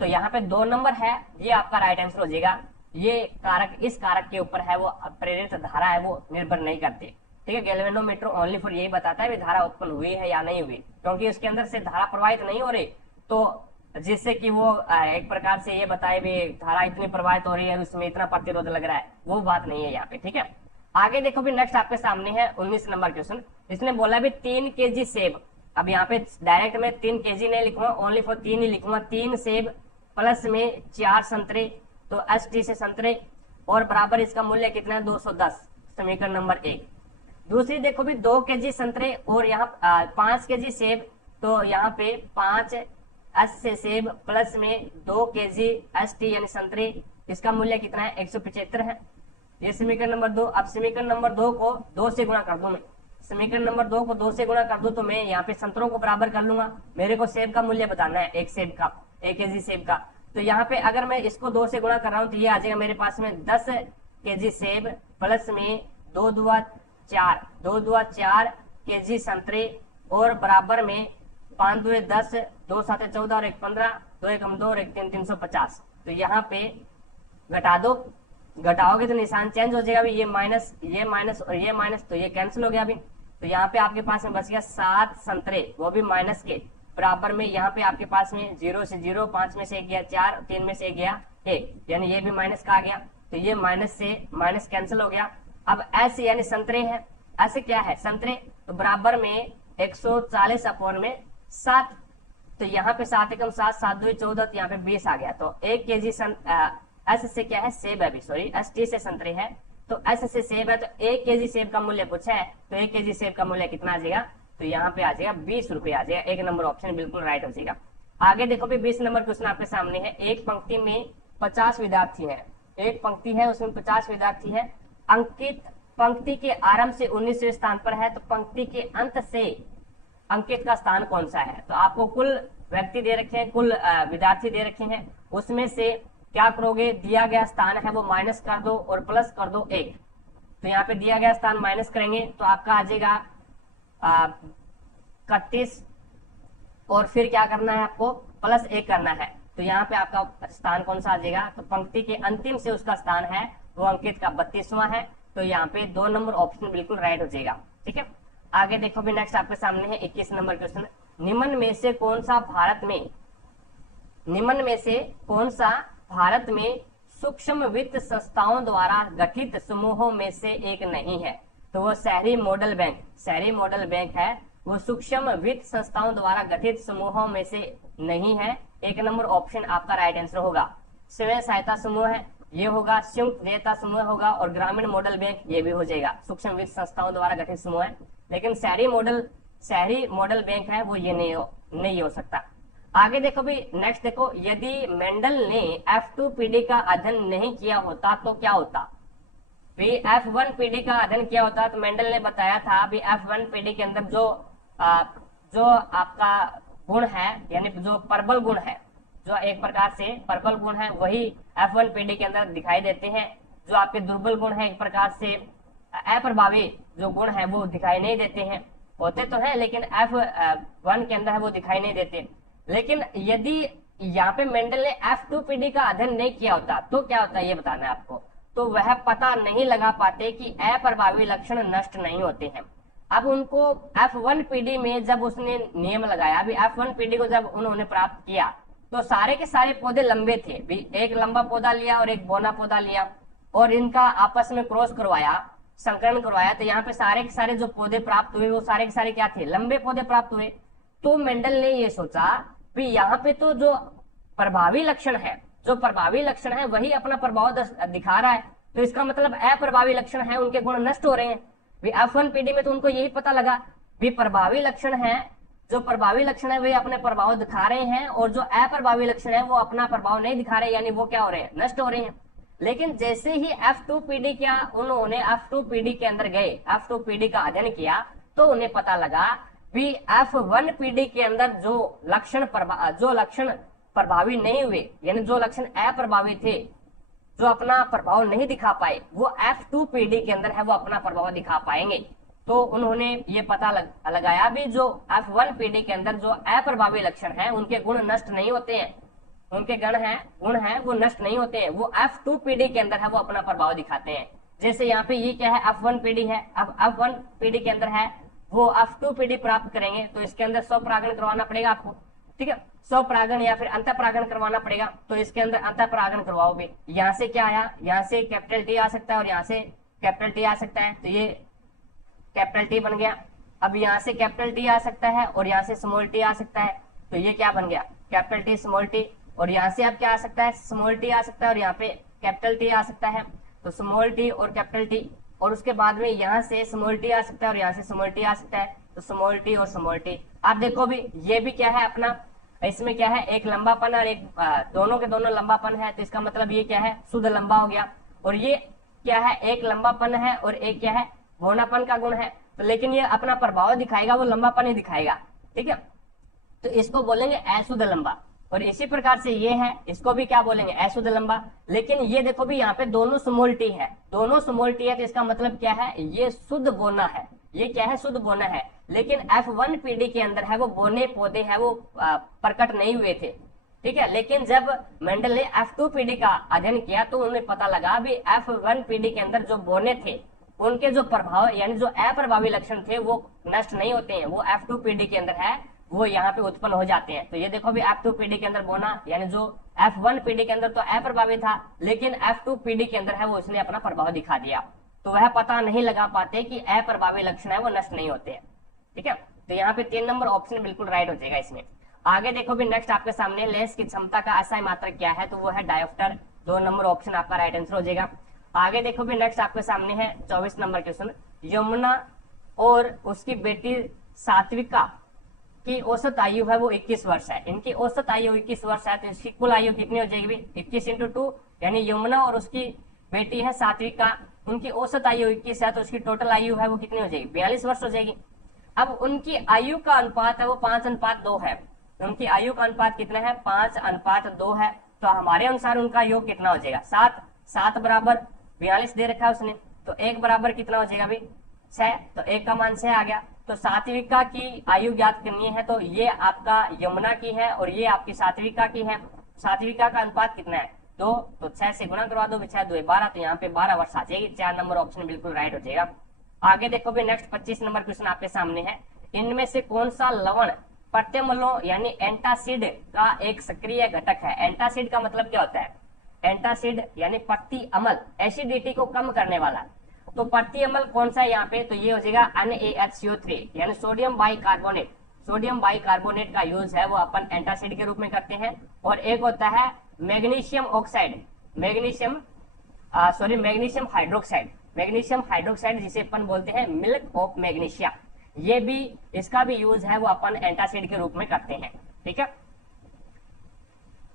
तो यहाँ पे 2 नंबर है, ये आपका राइट आंसर हो जाएगा। ये कारक, इस कारक के ऊपर है वो प्रेरित धारा है वो निर्भर नहीं करती, ठीक है। गैल्वेनोमीटर ओनली फॉर यही बताता है धारा उत्पन्न हुई है या नहीं हुई, क्योंकि उसके अंदर से धारा प्रवाहित नहीं हो रही, तो जिससे कि वो एक प्रकार से ये बताए भी धारा इतनी प्रवाहित हो रही है उसमें इतना प्रतिरोध लग रहा है, वो बात नहीं है यहाँ पे, ठीक है। आगे देखो भी, नेक्स्ट आपके सामने है 19 नंबर क्वेश्चन। इसने बोला भी 3 kg सेब। अब यहाँ पे डायरेक्ट में 3 kg नहीं लिखूंगा, ओनली फॉर 3 ही लिखूंगा। 3 सेब प्लस में 4 संतरे, तो ST से संतरे, और बराबर इसका मूल्य कितना है, 210, समीकरण नंबर 1। दूसरी देखो भी 2 kg संतरे और यहाँ 5 kg सेब, तो यहाँ पे 5 S से सेब प्लस में 2 kg ST यानी संतरे, इसका मूल्य कितना है, 175 है। ये समीकरण नंबर 2। अब समीकरण नंबर 2 को 2 से गुणा कर दूं मैं, समीकरण नंबर 2 को 2 से गुणा कर दूं तो मैं यहाँ पे संतरों को बराबर कर लूंगा। मेरे को सेब का मूल्य बताना है, एक सेब का, 1 kg सेब का। तो यहाँ पे अगर मैं इसको 2 से गुणा कर रहा हूँ तो ये आ जाएगा मेरे पास में 10 kg सेब प्लस में 2 दूआ 4 kg संतरे, और बराबर में 5 दूए 10, 2 सात 14 और 1 15, 2 1 2 और 1 3 350। तो यहाँ पे घटा दो, घटाओगे तो निशान चेंज हो जाएगा, ये माइनस और ये माइनस, तो ये कैंसिल हो गया अभी। तो यहाँ पे आपके पास में बच गया 7 संतरे, वो भी माइनस के, बराबर में यहाँ पे आपके पास में 0 से 0, 5 में से 1 गया 4, 3 में से 1 गया 1, यानी ये भी माइनस का आ गया। तो ये माइनस से माइनस कैंसिल हो गया। अब ऐसे यानी संतरे है, ऐसे क्या है संतरे, तो बराबर में 140 अपॉन में 7, तो यहाँ पे 7 एकम 7, 7 2 14, तो यहाँ पे 20 आ गया। तो 1 kg S से क्या है, सेब है, सॉरी ST से संतरे है, तो S से सेब है, तो 1 kg सेब का मूल्य पूछा है, तो 1 kg सेब का मूल्य कितना आ जाएगा, तो यहाँ पे आ जाएगा 20 रुपए आ जाएगा। 1 नंबर ऑप्शन बिल्कुल राइट हो जाएगा। आगे देखो भी 20 नंबर क्वेश्चन आपके सामने है। एक पंक्ति में 50 विद्यार्थी है, एक पंक्ति है उसमें 50 विद्यार्थी है। अंकित पंक्ति के आरंभ से 19वें स्थान पर है, तो पंक्ति के अंत से अंकित का स्थान कौन सा है। तो आपको कुल व्यक्ति दे रखे हैं, कुल विद्यार्थी दे रखे हैं, उसमें से क्या करोगे, दिया गया स्थान है वो माइनस कर दो और प्लस कर दो 1। तो यहाँ पे दिया गया स्थान माइनस करेंगे तो आपका आ जाएगा 31, और फिर क्या करना है आपको, प्लस 1 करना है। तो यहाँ पे आपका स्थान कौन सा आ जाएगा, तो पंक्ति के अंतिम से उसका स्थान है वो अंकित का 32वां है। तो यहाँ पे 2 नंबर ऑप्शन बिल्कुल राइट हो जाएगा, ठीक है। आगे देखो भी, नेक्स्ट आपके सामने है 21 नंबर क्वेश्चन। निम्न में से कौन सा भारत में सूक्ष्म वित्त संस्थाओं द्वारा गठित समूहों में से एक नहीं है। तो वो शहरी मॉडल बैंक है, वो सूक्ष्म वित्त संस्थाओं द्वारा गठित समूहों में से नहीं है। 1 नंबर ऑप्शन आपका राइट आंसर होगा। स्वयं सहायता समूह है ये होगा, संयुक्त देयता समूह होगा, और ग्रामीण मॉडल बैंक ये भी हो जाएगा। सूक्ष्म वित्त संस्थाओं द्वारा गठित समूह है, लेकिन शहरी मॉडल बैंक है वो ये नहीं हो सकता। आगे देखो भी, नेक्स्ट देखो, यदि मेंडल ने F2PD का अध्ययन नहीं किया होता तो क्या होता। भी F1PD का अध्ययन किया होता तो मेंडल ने बताया था भी F1PD के अंदर जो आपका गुण है, यानी जो प्रबल गुण है, जो एक प्रकार से प्रबल गुण है वही F1PD के अंदर दिखाई देते हैं। जो आपके दुर्बल गुण है, एक प्रकार से अप्रभावी जो गुण है वो दिखाई नहीं देते हैं, होते तो है लेकिन F1 के अंदर है वो दिखाई नहीं देते। लेकिन यदि यहाँ पे मेंडल ने F2PD का अध्ययन नहीं किया होता तो क्या होता है ये बताना है आपको। तो वह पता नहीं लगा पाते कि अप्रभावी लक्षण नष्ट नहीं होते हैं। अब उनको F1PD में जब उसने नियम लगाया, अभी F1PD को जब उन्होंने प्राप्त किया तो सारे के सारे पौधे लंबे थे, भी एक लंबा पौधा लिया और एक बौना पौधा लिया और इनका आपस में क्रॉस करवाया। संकरण करवाया तो यहाँ पे सारे के सारे जो पौधे प्राप्त हुए वो सारे के सारे क्या थे, लंबे पौधे प्राप्त हुए। तो मेंडल ने ये सोचा भी यहाँ पे तो जो प्रभावी लक्षण है, जो प्रभावी लक्षण है वही अपना प्रभाव दिखा रहा है, तो इसका मतलब अप्रभावी लक्षण है उनके गुण नष्ट हो रहे हैं। F1 पीढ़ी में तो उनको यही पता लगा भी प्रभावी लक्षण है, जो प्रभावी लक्षण है वे अपने प्रभाव दिखा रहे हैं और जो अप्रभावी लक्षण है वो अपना प्रभाव नहीं दिखा रहे, यानी वो क्या हो रहे हैं, नष्ट हो रहे हैं। लेकिन जैसे ही F2 पीढ़ी क्या उन्होंने F2 पीढ़ी के अंदर गए, F2 पीढ़ी का अध्ययन किया तो उन्हें पता लगा भी F1 पीढ़ी के अंदर जो लक्षण प्रभावी नहीं हुए, यानी जो लक्षण अप्रभावी थे, जो अपना प्रभाव नहीं दिखा पाए, वो F2 पीढ़ी के अंदर है वो अपना प्रभाव दिखा पाएंगे। तो उन्होंने ये पता लगाया भी जो F1 पीढ़ी के अंदर जो अप्रभावी लक्षण है उनके गुण नष्ट नहीं होते हैं, उनके गुण है वो नष्ट नहीं होते हैं, वो F2 पीढ़ी के अंदर है वो अपना प्रभाव दिखाते हैं। जैसे यहाँ पे ये क्या है, F1 पीढ़ी है, अब F1 पीढ़ी के अंदर है वो F2 पीढ़ी प्राप्त करेंगे तो इसके अंदर स्वपरागण करवाना पड़ेगा आपको, ठीक है, स्वपरागण या फिर अंतःपरागण करवाना पड़ेगा। तो इसके अंदर अंतःपरागण करवाओगे, यहाँ से क्या आया, यहाँ से कैपिटल टी आ सकता है और यहाँ से कैपिटल टी आ सकता है, तो ये कैपिटल टी बन गया। अब यहाँ से कैपिटल टी आ सकता है और यहाँ से स्मॉल टी आ सकता है, तो ये क्या बन गया, कैपिटल टी स्मॉल टी। और यहाँ से अब क्या आ सकता है, स्मॉल टी आ सकता है और यहाँ पे कैपिटल टी आ सकता है, तो स्मॉल टी और कैपिटल टी। और उसके बाद में यहाँ से स्मॉल टी आ सकता है और यहाँ से स्मॉल टी आ सकता है, तो स्मॉल टी और स्मॉल टी। आप देखो भी ये भी क्या है अपना, इसमें क्या है, एक लंबापन और एक दोनों के दोनों लंबापन है, तो इसका मतलब ये क्या है, शुद्ध लंबा हो गया। और ये क्या है, एक लंबापन है और एक क्या है, बौनापन का गुण है, तो लेकिन ये अपना प्रभाव दिखाएगा वो लंबापन ही दिखाएगा, ठीक है, तो इसको बोलेंगे अशुद्ध लंबा। और इसी प्रकार से ये है, इसको भी क्या बोलेंगे, अशुद्ध लंबा। लेकिन ये देखो भी यहाँ पे दोनों स्मॉल टी है, दोनों स्मॉल टी है, तो इसका मतलब क्या है, ये शुद्ध बोना है, ये क्या है, शुद्ध बोना है। लेकिन F1 पीढ़ी के अंदर है वो बोने पौधे है वो प्रकट नहीं हुए थे, ठीक है। लेकिन जब मेंडल ने F2 पीढ़ी का अध्ययन किया तो उन्हें पता लगा भी F1 पीढ़ी के अंदर जो बोने थे उनके जो प्रभाव यानी जो अप्रभावी लक्षण थे वो नष्ट नहीं होते हैं, वो F2 पीढ़ी के अंदर है वो यहाँ पे उत्पन्न हो जाते हैं। तो ये देखो भी F2 पीढ़ी के अंदर बोना यानी जो F1 पीढ़ी के अंदर तो अप्रभावी था, लेकिन F2 पीढ़ी के अंदर है वो उसने अपना प्रभाव दिखा दिया, तो वह पता नहीं लगा पाते कि अप्रभावी लक्षण है वो नष्ट नहीं होते हैं, ठीक है। तो यहाँ पे 3 नंबर ऑप्शन बिल्कुल राइट हो जाएगा इसमें। आगे देखो भी नेक्स्ट आपके सामने लेंस की क्षमता का असाई मात्रक क्या है, तो वो है डायोप्टर, 2 नंबर ऑप्शन आपका राइट आंसर हो जाएगा। आगे देखो भी नेक्स्ट आपके सामने है 24 नंबर क्वेश्चन, यमुना और उसकी बेटी सात्विका की औसत आयु है वो 21 वर्ष है, इनकी औसत आयु 21 वर्ष है, तो इसकी कुल आयु कितनी हो जाएगी, 21 × 2, यानी यमुना और उसकी बेटी है सात्विका, उनकी औसत आयु 21 है, तो उसकी टोटल आयु है वो कितनी हो जाएगी, 42 वर्ष हो जाएगी। अब उनकी आयु का अनुपात है वो 5:2 है, उनकी आयु का अनुपात कितना है, 5:2 है, तो हमारे अनुसार उनका योग कितना हो जाएगा, 7 बराबर 42 दे रखा है उसने, तो 1 बराबर कितना हो जाएगा अभी 6, तो 1 का मान 6 आ गया। तो सात्विका की आयु ज्ञात करनी है, तो ये आपका यमुना की है और ये आपकी सात्विका की है। सात्विका का अनुपात कितना है 2, तो 6 से गुणा करवा दो, 6 2 12, तो यहाँ पे 12 वर्ष आ जाएगी, 4 नंबर ऑप्शन बिल्कुल राइट हो जाएगा। आगे देखो भी नेक्स्ट 25 नंबर क्वेश्चन आपके सामने है, इनमें से कौन सा लवण प्रत्यमलों यानी एंटासिड का एक सक्रिय घटक है। एंटासिड का मतलब क्या होता है, एंटासिड यानी प्रति अम्ल, एसिडिटी को कम करने वाला, तो प्रति अम्ल कौन सा है यहाँ पे, तो ये हो जाएगा NaHCO3 यानी सोडियम बाइकार्बोनेट। सोडियम बाइकार्बोनेट का यूज है वो अपन एंटासिड के रूप में करते हैं। और एक होता है magnesium oxide, magnesium hydroxide, magnesium hydroxide जिसे अपन बोलते हैं मिल्क ऑफ मैग्नीशिया, ये भी इसका भी यूज है वो अपन एंटासिड के रूप में करते हैं, ठीक है।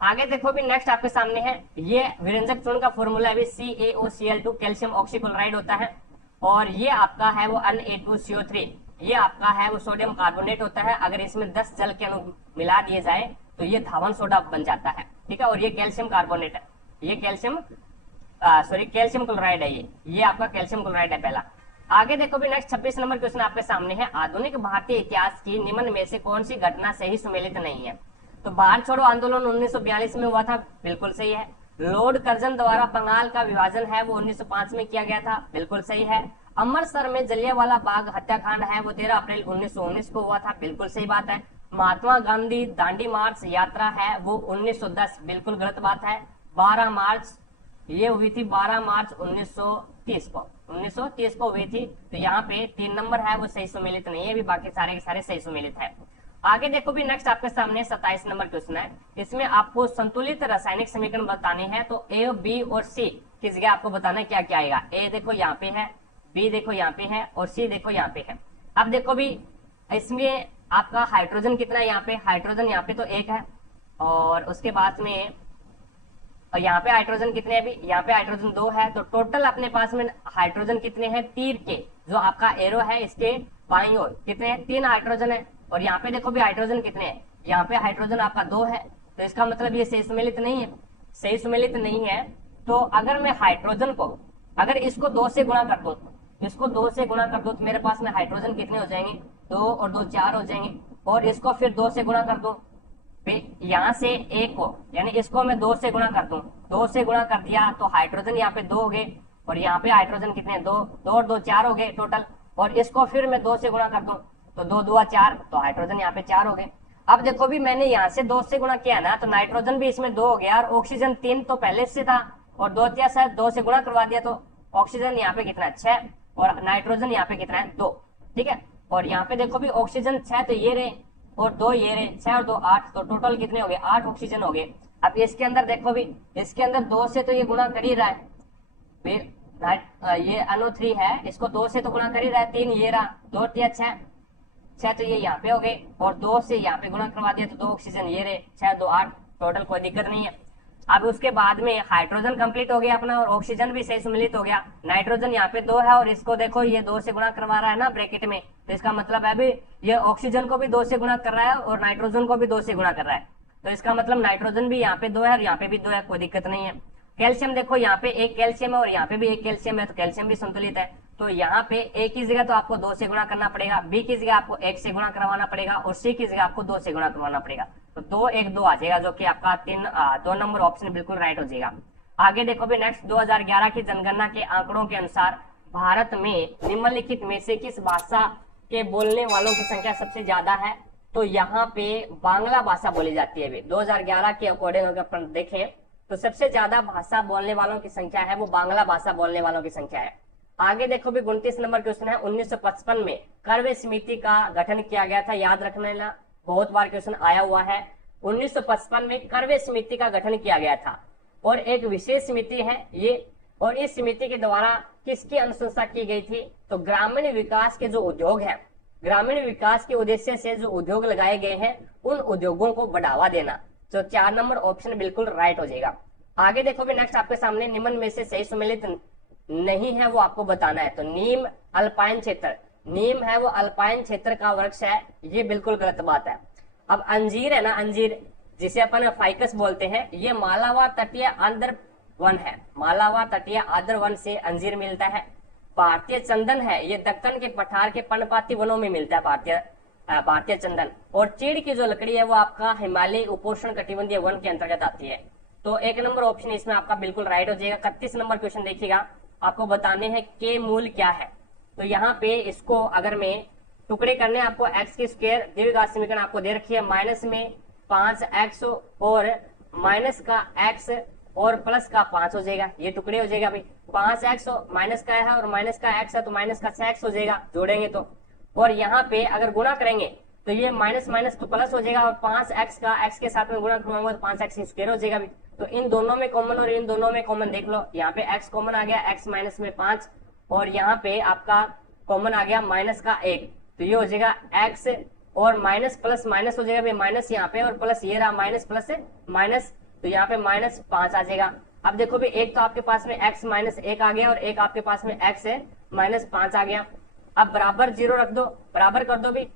आगे देखो भी नेक्स्ट आपके सामने है, ये विरंजक चूर्ण का फॉर्मूला है CaOCl2 कैल्शियम ऑक्सीक्लोराइड होता है, और ये आपका है वो Na2CO3, ये आपका है वो सोडियम कार्बोनेट होता है। अगर इसमें 10 जल के अणु मिला दिए जाए तो ये धावन सोडा बन जाता है, ठीक है। और ये कैल्शियम कार्बोनेट है, ये कैल्शियम क्लोराइड है, ये आपका कैल्शियम क्लोराइड है पहला। आगे देखो भी नेक्स्ट 26 नंबर क्वेश्चन आपके सामने है, आधुनिक भारतीय इतिहास की निम्न में से कौन सी घटना सही सुमेलित नहीं है। तो भारत छोड़ो आंदोलन 1942 में हुआ था, बिल्कुल सही है। लॉर्ड कर्जन द्वारा बंगाल का विभाजन है वो 1905 में किया गया था, बिल्कुल सही है। अमृतसर में जलियांवाला बाग हत्याकांड है वो 13 अप्रैल 1919 को हुआ था, बिल्कुल सही बात है। महात्मा गांधी दांडी मार्च यात्रा है वो 1910, बिल्कुल गलत बात है। 12 मार्च ये हुई थी 12 मार्च 1930 को, 1930 को हुई थी। तो यहाँ पे 3 नंबर है वो सही सुमेलित नहीं है, भी बाकी सारे के सारे सही सुमेलित है। आगे देखो भी नेक्स्ट आपके सामने 27 नंबर क्वेश्चन है। इसमें आपको संतुलित रासायनिक समीकरण बताने हैं। तो ए, बी और सी की जगह आपको बताना है क्या क्या आएगा। ए देखो यहाँ पे है, बी देखो यहाँ पे है और सी देखो यहाँ पे है। अब देखो भी इसमें आपका हाइड्रोजन कितना है, यहाँ पे हाइड्रोजन यहाँ पे तो 1 है, और उसके बाद में और यहाँ पे हाइड्रोजन कितने हैं भी, यहाँ पे हाइड्रोजन 2 है। तो टोटल अपने पास में हाइड्रोजन कितने हैं, तीर के जो आपका एरो है इसके बाईं ओर कितने हैं, 3 हाइड्रोजन है। और यहाँ पे देखो भी हाइड्रोजन कितने हैं, यहाँ पे हाइड्रोजन आपका 2 है। तो इसका मतलब ये सही सुमेलित नहीं है, सही सुमेलित नहीं है। तो अगर मैं हाइड्रोजन को, अगर इसको 2 से गुणा कर दूं, इसको 2 से गुणा कर दूं तो मेरे पास में हाइड्रोजन कितने हो जाएंगे, 2 और 2 4 हो जाएंगे। और इसको फिर 2 से गुणा कर दूं, यहाँ से एक को, यानी इसको मैं 2 से गुणा कर दूं, 2 से गुणा कर दिया तो हाइड्रोजन यहाँ पे 2 हो गए, और यहाँ पे हाइड्रोजन कितने 2, 2 और 2 4 हो गए टोटल। और इसको फिर मैं 2 से गुणा कर दूं तो 2 2 4, तो हाइड्रोजन यहाँ पे 4 हो गए। अब देखो भी मैंने यहाँ से 2 से गुणा किया ना, तो नाइट्रोजन भी इसमें 2 हो गया, और ऑक्सीजन 3 तो पहले से था, और 2 2 से गुणा करवा दिया तो ऑक्सीजन यहाँ पे कितना 6, और नाइट्रोजन यहाँ पे कितना है 2, ठीक है। और यहाँ पे देखो भी ऑक्सीजन 6 तो ये रहे, और 2 ये रहे, 6 और 2 8, तो टोटल कितने हो गए 8 ऑक्सीजन हो गए। अब इसके अंदर देखो भी, इसके अंदर 2 से तो ये गुणा कर ही रहा है, फिर ये NO3 है, इसको 2 से तो गुणा कर ही रहा है, 3 ये रहा, 2 3 6 तो ये यहाँ पे हो गए, और 2 से यहाँ पे गुणा करवा दिया तो 2 ऑक्सीजन ये रहे, 6 2 8, टोटल कोई दिक्कत नहीं है। अब उसके बाद में हाइड्रोजन कंप्लीट हो गया अपना, और ऑक्सीजन भी सही सम्मिलित हो गया। नाइट्रोजन यहाँ पे 2 है, और इसको देखो ये 2 से गुणा करवा रहा है ना ब्रैकेट में, तो इसका मतलब है भी ये ऑक्सीजन को भी 2 से गुणा कर रहा है और नाइट्रोजन को भी 2 से गुणा कर रहा है। तो इसका मतलब नाइट्रोजन भी यहाँ पे 2 है और यहाँ पे भी 2 है, कोई दिक्कत नहीं है। कैल्शियम देखो यहाँ पे 1 कैल्शियम है और यहाँ पे भी 1 कैल्शियम है, तो कैल्शियम भी संतुलित है। तो यहाँ पे A की जगह तो आपको 2 से गुणा करना पड़ेगा, B की जगह आपको 1 से गुणा करवाना पड़ेगा, और C की जगह आपको 2 से गुणा करवाना पड़ेगा। तो 2 1 2 आ जाएगा, जो कि आपका 2 नंबर ऑप्शन बिल्कुल राइट हो जाएगा। आगे देखो भी नेक्स्ट 2011 की जनगणना के आंकड़ों के अनुसार भारत में निम्नलिखित में से किस भाषा के बोलने वालों की संख्या सबसे ज्यादा है। तो यहाँ पे बांग्ला भाषा बोली जाती है। 2011 के अकॉर्डिंग अगर अपन देखें तो सबसे ज्यादा भाषा बोलने वालों की संख्या है वो बांग्ला भाषा बोलने वालों की संख्या है। आगे देखो भी 29 नंबर क्वेश्चन है, 1955 में कर्वे समिति का गठन किया गया था। याद रखने ना, बहुत बार क्वेश्चन आया हुआ है। 1955 में कर्वे समिति का गठन किया गया था और एक विशेष समिति है ये, और इस समिति के द्वारा किसकी अनुशंसा की गई थी। तो ग्रामीण विकास के जो उद्योग है, ग्रामीण विकास के उद्देश्य से जो उद्योग लगाए गए हैं उन उद्योगों को बढ़ावा देना। तो 4 नंबर ऑप्शन बिल्कुल राइट हो जाएगा। आगे देखो भी नेक्स्ट आपके सामने निम्न में से सही सम्मिलित नहीं है वो आपको बताना है। तो नीम अल्पाइन क्षेत्र, नीम है वो अल्पाइन क्षेत्र का वृक्ष है, ये बिल्कुल गलत बात है। अब अंजीर है ना, अंजीर जिसे अपन फाइकस बोलते हैं, ये मालावा तटीय आर्द्र वन है, मालावा तटीय आर्द्र वन से अंजीर मिलता है। भारतीय चंदन है, ये दक्कन के पठार के पर्णपाती वनों में मिलता है भारतीय चंदन। और चीड़ की जो लकड़ी है वो आपका हिमालय उपोष्ण कटिबंधीय वन के अंतर्गत आती है। तो 1 नंबर ऑप्शन इसमें आपका बिल्कुल राइट हो जाएगा। 31 नंबर क्वेश्चन देखिएगा, आपको बताने हैं के मूल क्या है। तो यहाँ पे इसको अगर मैं टुकड़े करने, आपको एक्स की स्क्वायर दीर्घघात समीकरण आपको दे रखी है, माइनस में 5x और माइनस का x और प्लस का 5 हो जाएगा, ये टुकड़े हो जाएगा भाई। 5x माइनस का है और माइनस का x है तो माइनस का 6x हो जाएगा जोड़ेंगे तो। और यहाँ पे अगर गुणा करेंगे तो ये माइनस माइनस तो प्लस हो जाएगा, और 5x का x के साथ में गुणा करूंगा तो 5x स्क्वायर हो जाएगा। तो इन दोनों में कॉमन और इन दोनों में कॉमन देख लो, यहाँ पे x कॉमन आ गया, x माइनस में 5, और यहाँ पे आपका कॉमन आ गया माइनस का 1, तो ये हो जाएगा x और माइनस प्लस माइनस हो जाएगा, माइनस यहाँ पे और प्लस ये रहा, माइनस प्लस माइनस, तो यहाँ पे माइनस 5 आ जाएगा। अब देखो भी एक तो आपके पास में x माइनस 1 आ गया और एक आपके पास में x है माइनस 5 आ गया। अब बराबर 0 रख दो, बराबर कर दो भी,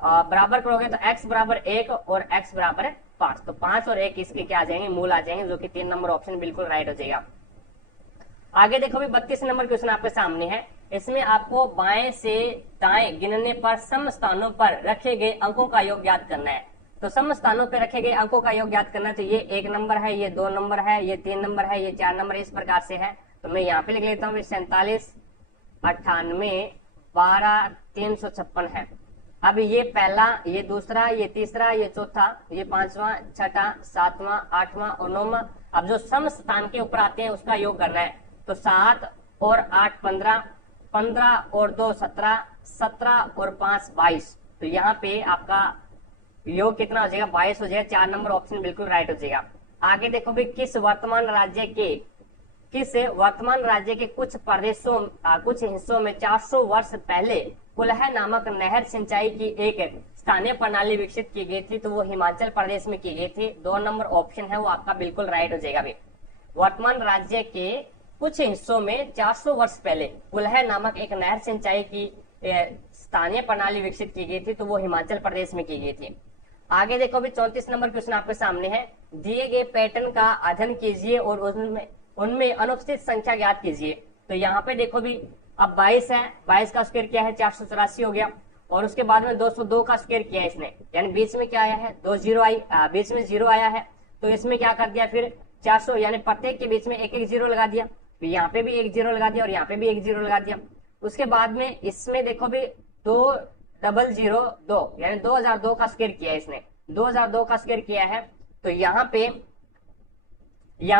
बराबर करोगे तो x बराबर 1 और x बराबर 5, तो 5 और 1 इसके क्या आ जाएंगे, मूल आ जाएंगे, जो कि 3 नंबर ऑप्शन बिल्कुल राइट हो जाएगा। आगे देखो भी 32 नंबर क्वेश्चन आपके सामने है। इसमें आपको बाएं से दाएं गिनने पर सम स्थानों पर रखे गए अंकों का योग ज्ञात करना है। तो सम स्थानों पर रखे गए अंकों का योग ज्ञात करना है। तो ये 1 नंबर है, ये 2 नंबर है, ये 3 नंबर है, ये 4 नंबर इस प्रकार से है। तो मैं यहाँ पे लिख लेता हूँ 47 98 12 356 है। अब ये पहला, ये दूसरा, ये तीसरा, ये चौथा, ये 5वां, 6वां, 7वां, 8वां और 9वां। अब जो सम स्थान के ऊपर आते हैं उसका योग करना है। तो 7 और 8 15, 15 और 2 17, 17 और 5 22। तो यहाँ पे आपका योग कितना हो जाएगा? 22 हो जाएगा। 4 नंबर ऑप्शन बिल्कुल राइट हो जाएगा। आगे देखो भी किस वर्तमान राज्य के कुछ प्रदेशों कुछ हिस्सों में 400 वर्ष पहले कुल्ह नामक नहर सिंचाई की एक स्थानीय प्रणाली विकसित की गई थी। तो वो हिमाचल प्रदेश में की गई थी। 2 नंबर ऑप्शन है वो आपका बिल्कुल राइट हो जाएगा। भी वर्तमान राज्य के कुछ हिस्सों में 400 वर्ष पहले कुल्ह नामक एक नहर सिंचाई की स्थानीय प्रणाली विकसित की गई थी। तो वो हिमाचल प्रदेश में की गई थी। आगे देखो भी 34 नंबर क्वेश्चन आपके सामने है। दिए गए पैटर्न का अध्ययन कीजिए और उनमें अनुपस्थित संख्या ज्ञात कीजिए। तो यहाँ पे देखो भी अब 22 है, 22 का स्क्वायर क्या है? 484 हो गया। और उसके बाद में 202 का स्क्वायर किया है इसने, यानी बीच में क्या आया है? 2 जीरो आई, बीच में जीरो आया है। तो इसमें क्या कर दिया फिर? 400 यानी प्रत्येक के बीच में एक एक जीरो लगा दिया। यहाँ पे भी एक जीरो लगा दिया और यहाँ पे भी एक जीरो लगा दिया। उसके बाद में इसमें देखो भी 2002 यानी 2002 का स्क्वायर किया है इसने, 2002 का स्क्वायर किया है। तो यहाँ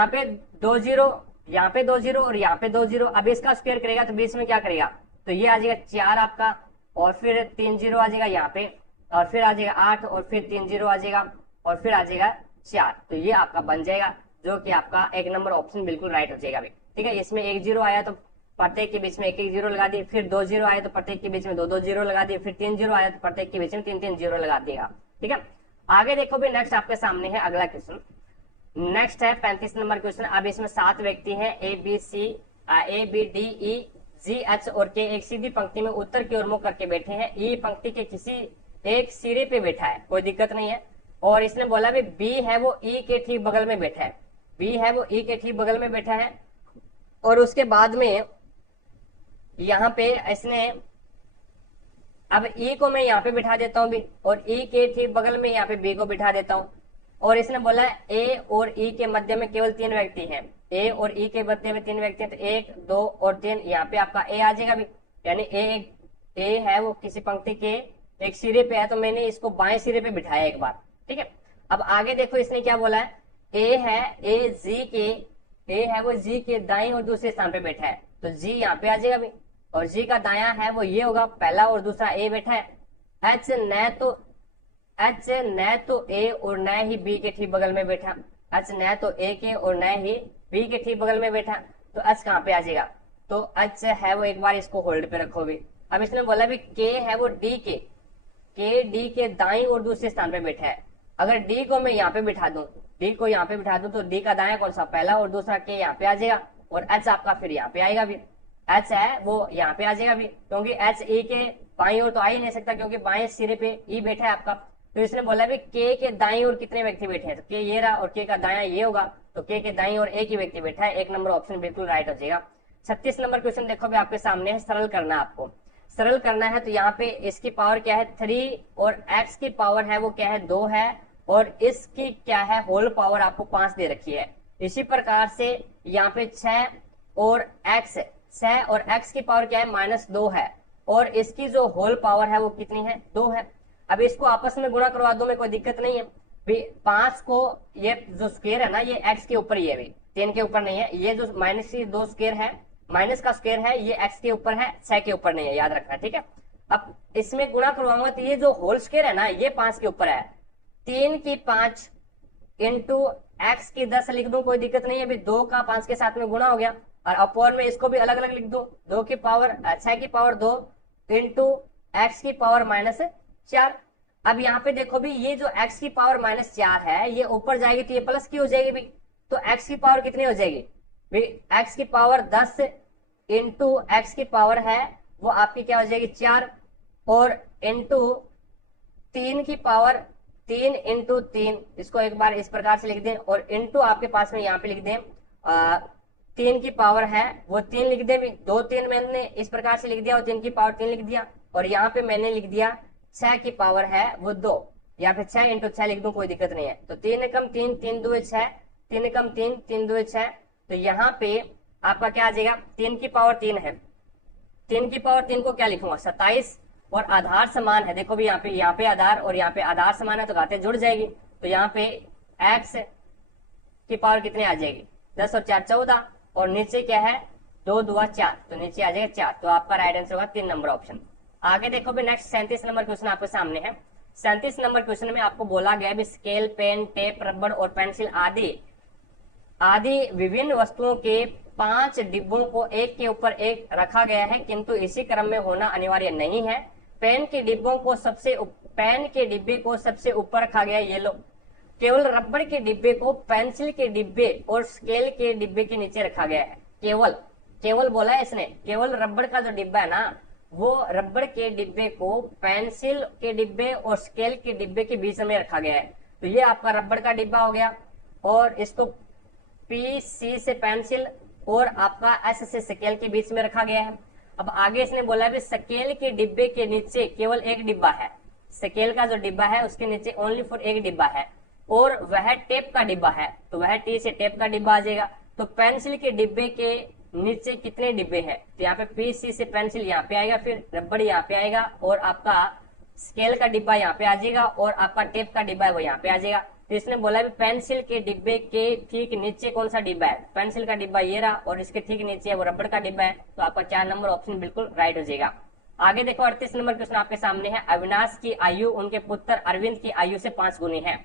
पे 2 जीरो, यहाँ पे 2 जीरो और यहाँ पे 2 जीरो। अब इसका स्क्वायर करेगा तो बीच में क्या करेगा? तो ये आ जाएगा 4 आपका, और फिर 3 जीरो आ जाएगा यहाँ पे, और फिर आ जाएगा 8 और फिर 3 जीरो आ जाएगा और फिर आ जाएगा 4। तो ये आपका बन जाएगा, जो कि आपका 1 नंबर ऑप्शन बिल्कुल राइट हो जाएगा। ठीक है, इसमें 1 जीरो आया तो प्रत्येक के बीच में एक एक जीरो लगा दिए। फिर 2 जीरो आए तो प्रत्येक के बीच में 2 2 जीरो लगा दिए। फिर 3 जीरो आया तो प्रत्येक के बीच में 3 3 जीरो लगा दिएगा। ठीक है, आगे देखो भी नेक्स्ट आपके सामने है अगला क्वेश्चन। नेक्स्ट है 35 नंबर क्वेश्चन। अब इसमें 7 व्यक्ति हैं, A B D E G H और के एक सीधी पंक्ति में उत्तर की ओर मुख करके बैठे हैं। ई पंक्ति के किसी एक सिरे पे बैठा है, कोई दिक्कत नहीं है। और इसने बोला भी बी है वो ई के ठीक बगल में बैठा है, बी है वो ई के ठीक बगल में बैठा है। और उसके बाद में यहाँ पे इसने अब ई को मैं यहाँ पे बिठा देता हूँ भी, और ई के ठीक बगल में यहाँ पे बी को बिठा देता हूँ। और इसने बोला ए और ई के मध्य में केवल 3 व्यक्ति हैं, ए और ई के मध्य में 3 व्यक्ति हैं। तो 1 2 और 3, यहाँ पे आपका ए आ जाएगा भी, यानी ए है वो किसी पंक्ति के एक सिरे पे है, तो मैंने इसको बाएं सिरे पे बिठाया एक बार। ठीक है, अब आगे देखो इसने क्या बोला है, ए है वो जी के दाएं और दूसरे स्थान पे बैठा है। तो जी यहाँ पे आ जाएगा भी, और जी का दाया है वो ये होगा, पहला और दूसरा ए बैठा है। एच न तो ए और न ही बी के ठीक बगल में बैठा, एच न तो ए के और न ही बी के ठीक बगल में बैठा। तो एच कहाँ पे आ जाएगा? तो एच है वो, एक बार इसको होल्ड पे रखो भी। अब इसने बोला भी के है वो डी के दाएं और दूसरे स्थान पे बैठा है। अगर डी को मैं यहाँ पे बिठा दूं, तो डी का दाया कौन सा? पहला और दूसरा के यहाँ पे आ जाएगा, और एच आपका फिर यहाँ पे आएगा भी, एच है वो यहाँ पे आ जाएगा भी, क्योंकि एच ई के बाई ओर तो आ ही नहीं सकता, क्योंकि बाएं सिरे पे ई बैठा है आपका। तो इसने बोला भी के के दाईं ओर कितने व्यक्ति बैठे हैं? तो के ये रहा और के का दायां ये होगा, तो के के दाईं ओर एक ही व्यक्ति बैठा है। 1 नंबर ऑप्शन बिल्कुल राइट हो जाएगा। 36 नंबर क्वेश्चन देखो भी आपके सामने है, सरल करना आपको, सरल करना है। तो यहाँ पे इसकी पावर क्या है? 3 और एक्स की पावर है वो क्या है? 2 है, और इसकी क्या है? होल पावर आपको 5 दे रखी है। इसी प्रकार से यहाँ पे 6 और एक्स की पावर क्या है? -2 है, और इसकी जो होल पावर है वो कितनी है? 2 है। अब इसको आपस में गुणा करवा दो, में कोई दिक्कत नहीं है। 5 को ये जो स्क्वायर है ना, ये एक्स के ऊपर ही है, 10 के ऊपर नहीं है। ये जो -2 स्क्वायर है, माइनस का स्क्वायर है, ये एक्स के ऊपर है, 6 के ऊपर नहीं है, याद रखना। ठीक है, अब इसमें गुणा करवाऊंगा तो ये जो होल स्क्वायर है ना, ये 5 के ऊपर है। 3 की 5 इंटू एक्स की 10 लिख दूं, कोई दिक्कत नहीं है। अभी 2 का 5 के साथ में गुणा हो गया, और अपोर में इसको भी अलग अलग लिख दूं। 6 की पावर 2 इंटू एक्स की पावर -4। अब यहाँ पे देखो भी, ये जो x की पावर -4 है, ये ऊपर जाएगी तो ये प्लस की हो जाएगी भी, तो x की पावर कितनी हो जाएगी भी? x की पावर 10 इंटू एक्स की पावर है वो आपकी क्या हो जाएगी? 4, और इंटू 3 की पावर 3 इंटू 3, इसको एक बार इस प्रकार से लिख दें, और इंटू आपके पास में यहाँ पे लिख दें 3 की पावर है वो 3 लिख दें भी। 2 3 मैंने इस प्रकार से लिख दिया, और 3 की पावर 3 लिख दिया, और यहाँ पे मैंने लिख दिया 6 की पावर है वो 2, या फिर 6 इंटू 6 लिख दूं, कोई दिक्कत नहीं है। तो 3 एकम 3, 3 2 6, 3 एकम 3, 3 2 6। तो यहाँ पे आपका क्या आ जाएगा? 3 की पावर 3 है, 3 की पावर 3 को क्या लिखूंगा? 27, और आधार समान है। देखो भी यहाँ पे आधार और यहाँ पे आधार समान है, तो घातें जुड़ जाएगी। तो यहाँ पे x की पावर कितनी आ जाएगी, 10 और 4 14, और नीचे क्या है 2 दूआ 4, तो नीचे आ जाएगा 4। तो आपका राइट आंसर होगा 3 नंबर ऑप्शन। आगे देखो भी नेक्स्ट 37 नंबर क्वेश्चन आपके सामने है। 37 नंबर क्वेश्चन में आपको बोला गया है स्केल, पेन, टेप, रबड़ और पेंसिल आदि आदि विभिन्न वस्तुओं के 5 डिब्बों को एक के ऊपर एक रखा गया है, किंतु इसी क्रम में होना अनिवार्य नहीं है। पेन के डिब्बे को सबसे ऊपर रखा गया है, ये लो। केवल रबड़ के डिब्बे को पेंसिल के डिब्बे और स्केल के डिब्बे के नीचे रखा गया है। केवल बोला है इसने, केवल रबड़ का जो डिब्बा है ना, वो रबड़ के डिब्बे को पेंसिल के डिब्बे और स्केल के डिब्बे के बीच में रखा गया है। तो ये आपका रबड़ का डिब्बा हो गया, और इसको पी सी से पेंसिल और आपका एस से स्केल के बीच में रखा गया है। अब आगे इसने बोला है स्केल के डिब्बे के नीचे केवल एक डिब्बा है, स्केल का जो डिब्बा है उसके नीचे ओनली फॉर एक डिब्बा है, और वह टेप का डिब्बा है, तो वह टी से टेप का डिब्बा आ जाएगा। तो पेंसिल के डिब्बे के नीचे कितने डिब्बे हैं, तो यहाँ पे पी सी से पेंसिल यहाँ पे आएगा, फिर रबड़ यहाँ पे आएगा, और आपका स्केल का डिब्बा यहाँ पे आ जाएगा, और आपका टेप का डिब्बा है वो यहाँ पे आ जाएगा। तो इसने बोला भी पेंसिल के डिब्बे के ठीक नीचे कौन सा डिब्बा है, पेंसिल का डिब्बा ये रहा, और इसके ठीक नीचे है वो रबड़ का डिब्बा है। तो आपका 4 नंबर ऑप्शन बिल्कुल राइट हो जाएगा। आगे देखो 38 नंबर क्वेश्चन आपके सामने है। अविनाश की आयु उनके पुत्र अरविंद की आयु से 5 गुनी है।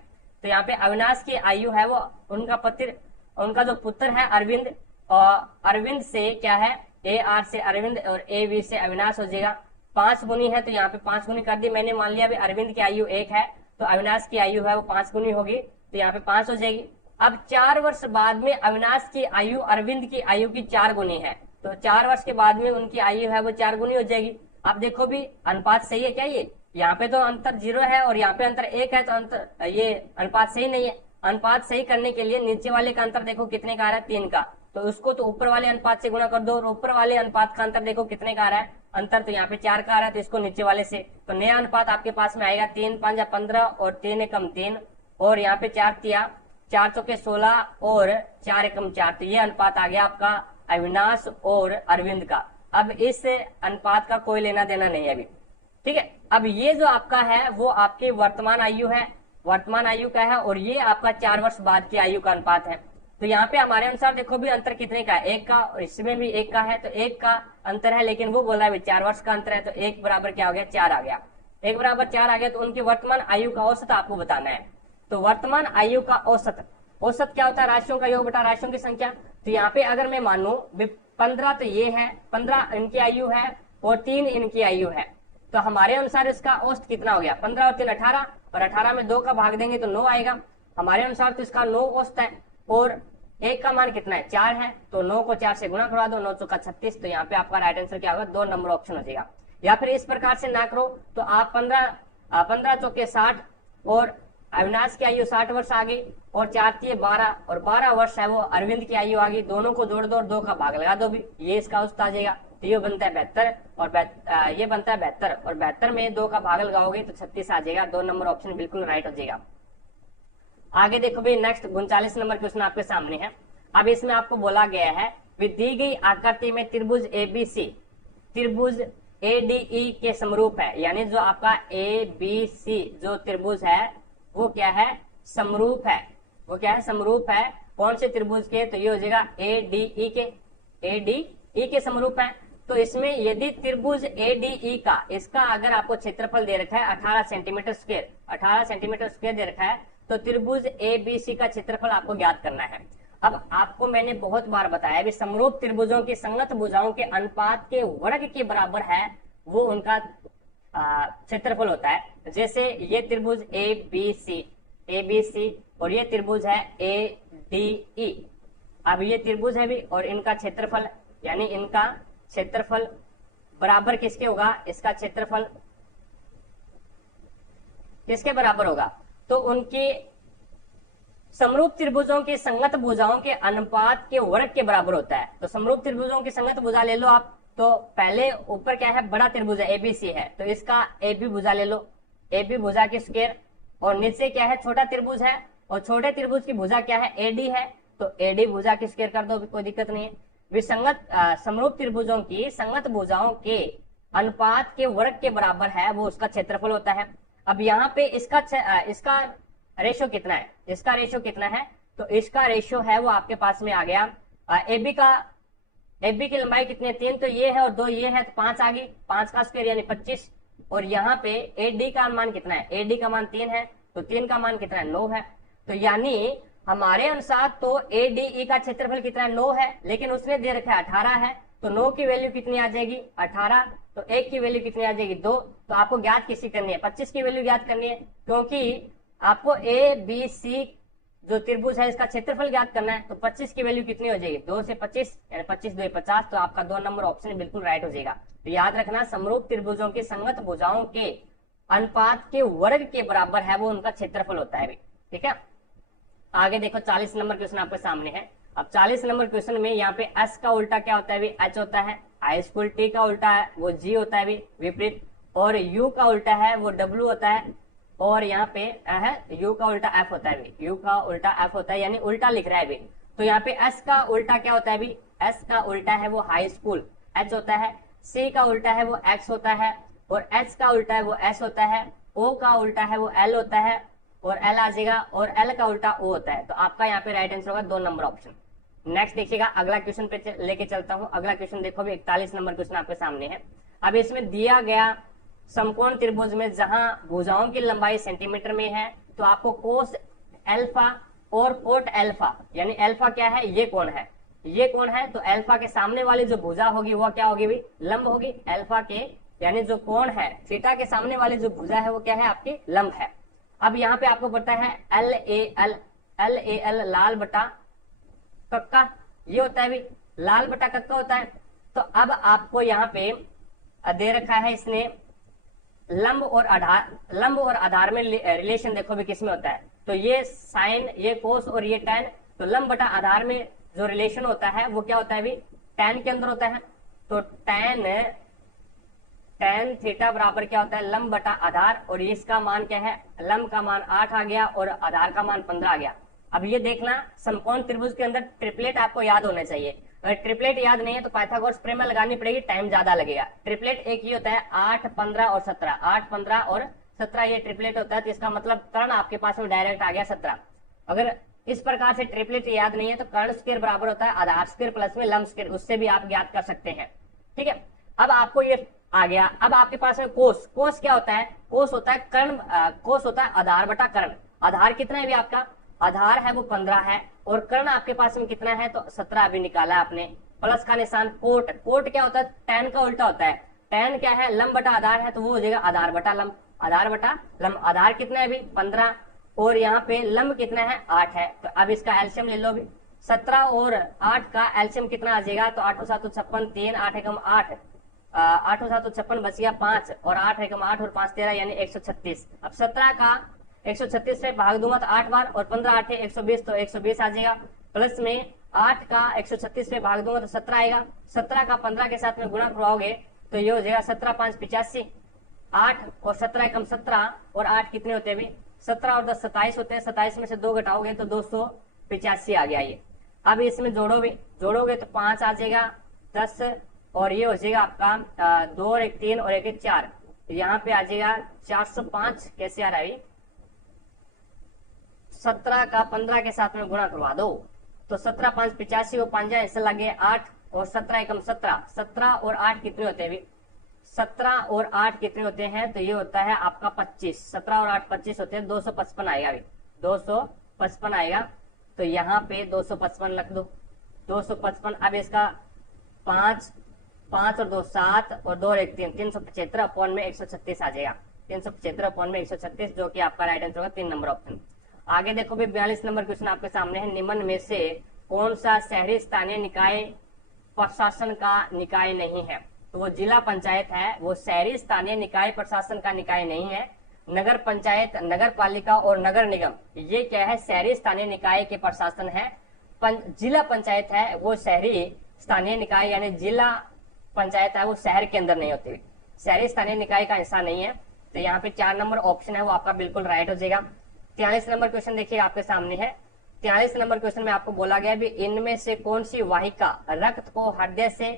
तो यहाँ पे अविनाश की आयु है वो उनका जो पुत्र है अरविंद, और अरविंद से क्या है ए आर से अरविंद और ए वी से अविनाश हो जाएगा। 5 गुनी है, तो यहाँ पे 5 गुनी कर दी मैंने। मान लिया अभी अरविंद की आयु 1 है, तो अविनाश की आयु है वो 5 गुनी होगी, तो यहाँ पे 5 हो जाएगी। अब 4 वर्ष बाद में अविनाश की आयु अरविंद की आयु की 4 गुनी है, तो 4 वर्ष के बाद में उनकी आयु है वो 4 गुनी हो जाएगी। अब देखो भी अनुपात सही है क्या, ये यहाँ पे तो अंतर 0 है और यहाँ पे अंतर 1 है, तो अंतर ये अनुपात सही नहीं है। अनुपात सही करने के लिए नीचे वाले का अंतर देखो कितने का आ रहा है, 3 का, तो उसको तो ऊपर वाले अनुपात से गुणा कर दो, और ऊपर वाले अनुपात का अंतर देखो कितने का आ रहा है, अंतर तो यहाँ पे 4 का आ रहा है, तो इसको नीचे वाले से, तो नया अनुपात आपके पास में आएगा 3 5 15 और 3 एकम 3, और यहाँ पे 4 तिया 4 चौके 16 और 4 एकम 4, तो ये अनुपात आ गया आपका अविनाश और अरविंद का। अब इस अनुपात का कोई लेना देना नहीं है अभी, ठीक है। अब ये जो आपका है वो आपकी वर्तमान आयु है, वर्तमान आयु का है, और ये आपका 4 वर्ष बाद की आयु का अनुपात है। तो यहाँ पे हमारे अनुसार देखो भी अंतर कितने का है, 1 का, और इसमें भी 1 का है, तो 1 का अंतर है, लेकिन वो बोला है 4 वर्ष का अंतर है, तो 1 बराबर क्या हो गया 4 आ गया। 1 बराबर 4 आ गया, तो उनकी वर्तमान आयु का औसत आपको बताना है। तो वर्तमान आयु का औसत क्या होता है, राशियों का योग बटा राशियों की संख्या। तो यहाँ पे अगर मैं मानू 15, तो ये है 15 इनकी आयु है और 3 इनकी आयु है, तो हमारे अनुसार इसका औसत कितना हो गया, 15 और 3 18, और 18 में 2 का भाग देंगे तो 9 आएगा हमारे अनुसार, तो इसका 9 औसत है, और 1 का मान कितना है 4 है, तो 9 को 4 से गुणा करवा दो, 9 चौका 36, तो यहाँ पे आपका राइट आंसर क्या होगा 2 नंबर ऑप्शन हो जाएगा। या फिर इस प्रकार से ना करो तो आप 15 चौके 60, और अविनाश की आयु 60 वर्ष आ गई, और 4 तिये 12, और 12 वर्ष है वो अरविंद की आयु आ गई, दोनों को जोड़ दो और 2 का भाग लगा दो भी, ये इसका औसत आ जाएगा। तो ये बनता है 72, और ये बनता है 72, और 72 में 2 का भाग लगाओगे तो 36 आ जाएगा। 2 नंबर ऑप्शन बिल्कुल राइट हो जाएगा। आगे देखो भाई नेक्स्ट 39 नंबर क्वेश्चन आपके सामने है। अब इसमें आपको बोला गया है दी गई आकृति में त्रिभुज एबीसी त्रिभुज एडीई के समरूप है, यानी जो आपका एबीसी जो त्रिभुज है वो क्या है समरूप है, वो क्या है समरूप है, कौन से त्रिभुज के, तो ये हो जाएगा एडीई के समरूप है। तो इसमें यदि त्रिभुज एडीई का इसका अगर आपको क्षेत्रफल दे रखा है 18 सेंटीमीटर स्क्वायर दे रखा है, तो त्रिभुज एबीसी का क्षेत्रफल आपको ज्ञात करना है। अब आपको मैंने बहुत बार बताया भी समरूप त्रिभुजों की संगत भुजाओं के अनुपात के वर्ग के बराबर है वो उनका क्षेत्रफल होता है। जैसे ये त्रिभुज एबीसी और ये त्रिभुज है एडीई। अब ये त्रिभुज है भी और इनका क्षेत्रफल, यानी इनका क्षेत्रफल बराबर किसके होगा, इसका क्षेत्रफल किसके बराबर होगा, तो उनकी समरूप त्रिभुजों की संगत भुजाओं के अनुपात के वर्ग के बराबर होता है। तो समरूप त्रिभुजों की संगत भुजा ले लो आप, तो पहले ऊपर क्या है बड़ा त्रिभुज है एबीसी है, तो इसका एबी भुजा ले लो, एबी भुजा की स्क्वायर, और नीचे क्या है छोटा त्रिभुज है और छोटे त्रिभुज की भुजा क्या है एडी है, तो एडी भुजा की स्क्वायर कर दो, कोई दिक्कत नहीं है। विसंगत समरूप त्रिभुजों की संगत भुजाओं के अनुपात के वर्ग के बराबर है वो उसका क्षेत्रफल होता है। अब यहाँ पे इसका रेशो कितना है, इसका रेशो कितना है, तो इसका रेशियो है वो आपके पास में आ गया। AB की लंबाई कितनी है, 3 तो ये है और 2 ये है, तो 5 आ गई, 5 का स्क्वायर यानी 25। और यहाँ पे AD का मान कितना है, AD का मान 3 है, तो 3 का मान कितना है, 9 है। तो यानी हमारे अनुसार तो ADE का क्षेत्रफल कितना है, 9 है, लेकिन उसने दे रखा है 18 है, तो 9 की वैल्यू कितनी आ जाएगी, 18। तो 1 की वैल्यू कितनी आ जाएगी, 2। तो आपको ज्ञात किसी करनी है, 25 की वैल्यू ज्ञात करनी है, क्योंकि आपको ABC जो त्रिभुज है इसका क्षेत्रफल ज्ञात करना है। तो 25 की वैल्यू कितनी हो जाएगी, 2 से 25 यानी 25 2 50। तो आपका 2 नंबर ऑप्शन बिल्कुल राइट हो जाएगा। तो याद रखना, समरूप त्रिभुजों की संगत भुजाओं के अनुपात के वर्ग के बराबर है वो उनका क्षेत्रफल होता है। ठीक है, आगे देखो 40 नंबर क्वेश्चन आपके सामने है। अब 40 नंबर क्वेश्चन में यहाँ पे S का उल्टा क्या होता है, H होता है। हाई स्कूल T का उल्टा है वो G होता है विपरीत, और U का उल्टा है वो W होता है, और यहाँ पे है U का उल्टा F होता है, U का उल्टा F होता है, यानी उल्टा लिख रहा है भी। तो यहाँ पे S का उल्टा क्या होता है, S का उल्टा है वो हाई स्कूल H होता है, C का उल्टा है वो X होता है, और H का उल्टा है वो S होता है, O का उल्टा है वो L होता है, और L आ जाएगा, और L का उल्टा O होता है। तो आपका यहाँ पे राइट आंसर होगा 2 नंबर ऑप्शन। नेक्स्ट देखिएगा, अगला क्वेश्चन पे लेके चलता हूँ। अगला क्वेश्चन देखो भी 41 नंबर क्वेश्चन आपके सामने है। अब इसमें दिया गया समकोण त्रिभुज में जहां भुजाओं की लंबाई सेंटीमीटर में है, तो आपको कोस अल्फा और कोट अल्फा, यानी अल्फा क्या है, ये कोण है, ये कोण है, तो अल्फा के सामने वाली जो भुजा होगी वो क्या होगी भाई, लंब होगी। अल्फा के यानी जो कोण है थीटा के सामने वाली जो भुजा है वो क्या है, आपकी लंब है। अब यहाँ पे आपको पता है LAL लाल बटा कक्का, ये होता है भी लाल बटा कक्का होता है। तो अब आपको यहाँ पे दे रखा है इसने लंब और आधार में रिलेशन देखो भी किसमें होता है, तो ये साइन, ये कोस और ये टैन। तो लंब बटा आधार में जो रिलेशन होता है वो क्या होता है भी, टैन के अंदर होता है। तो टैन थीटा बराबर क्या होता है, लंब बटा आधार, और इसका मान क्या है, लंब का मान 8 आ गया और आधार का मान 15 आ गया। अब ये देखना, समकोण त्रिभुज के अंदर ट्रिपलेट आपको याद होना चाहिए। अगर ट्रिपलेट याद नहीं है तो पाइथागोरस प्रमेय लगानी पड़ेगी, टाइम ज्यादा लगेगा। ट्रिपलेट एक ही होता है 8 15 और 17, 8 15 और 17 ये ट्रिपलेट होता है। तो इसका मतलब कर्ण आपके पास में डायरेक्ट आ गया 17। अगर इस प्रकार से ट्रिपलेट याद नहीं है तो कर्ण स्क्वायर बराबर होता है आधार स्क्वायर प्लस में लंब स्क्वायर, उससे भी आप ज्ञात कर सकते हैं। ठीक है, अब आपको ये आ गया। अब आपके पास में कोस, कोस क्या होता है, कोस होता है कर्ण, कोस होता है आधार बटा कर्ण। आधार कितना है भी आपका, आधार है वो 15 है, और कर्ण आपके पास में कितना है, तो 17 अभी निकाला आपने, प्लस का निशान। कोट, कोट क्या होता है, टैन का उल्टा होता है। टैन क्या है, लंब बटा आधार है, तो वो हो जाएगा आधार बटा लंब, आधार बटा लंब। आधार कितना है अभी 15, और यहाँ पे लंब कितना है 8 है। तो अब इसका एल्शियम ले लो भी, 17 और 8 का एल्शियम कितना आ जाएगा, तो 8 7 56, 3 8 एकम 8, 8 7 56 बच गया 5, और 8 एकम 8 और 5 13 यानी 136। अब 17 का 136 से भाग दूंगा तो 8 बार, और 15 8 120, तो 120 आ जाएगा। प्लस में 8 का 136 से भाग दूंगा तो 17 आएगा। 17 का 15 के साथ में गुणा करवाओगे तो ये हो जाएगा 17 5 85, 8 और 17 एकम 17, और 8 कितने होते हैं अभी, 17 और 10 27 होते हैं। 27 में से 2 घटाओगे तो 285 आ गया ये। अब इसमें जोड़ोगे तो 5 आ जाएगा, 10, और ये हो जाएगा आपका 2 और 1 3 और 1 1 4, यहाँ पे आ जाएगा 405। कैसे आ रहा है, 17 का 15 के साथ में गुणा करवा दो तो 17 5 85 और 5 ऐसे लगे 8, और 17 एकम 17, 17 और 8 कितने होते हैं, 17 और 8 कितने होते हैं, तो ये होता है आपका 25। 17 और 8 25 होते हैं, 255 आएगा अभी, 255 आएगा। तो यहाँ पे 255 रख दो, 255। अब इसका 5 5 और 2 7 और 2 और 1 3, 375 अपॉन में 136 आ जाएगा, 375 अपॉन में 136, जो कि आपका राइट आंसर होगा 3 नंबर ऑप्शन। आगे देखो भी 42 नंबर क्वेश्चन आपके सामने है। निम्न में से कौन सा शहरी स्थानीय निकाय प्रशासन का निकाय नहीं है, तो वो जिला पंचायत है, वो शहरी स्थानीय निकाय प्रशासन का निकाय नहीं है। नगर पंचायत, नगर पालिका और नगर निगम ये क्या है, शहरी स्थानीय निकाय के प्रशासन है। जिला पंचायत है वो शहरी स्थानीय निकाय, यानी जिला पंचायत है वो शहर के अंदर नहीं होती, शहरी स्थानीय निकाय का हिस्सा नहीं है। तो यहाँ पे 4 नंबर ऑप्शन है वो आपका बिल्कुल राइट हो जाएगा। 43 नंबर क्वेश्चन देखिए आपके सामने है। 43 नंबर क्वेश्चन में आपको बोला गया भी इनमें से कौन सी वाहिका रक्त को हृदय से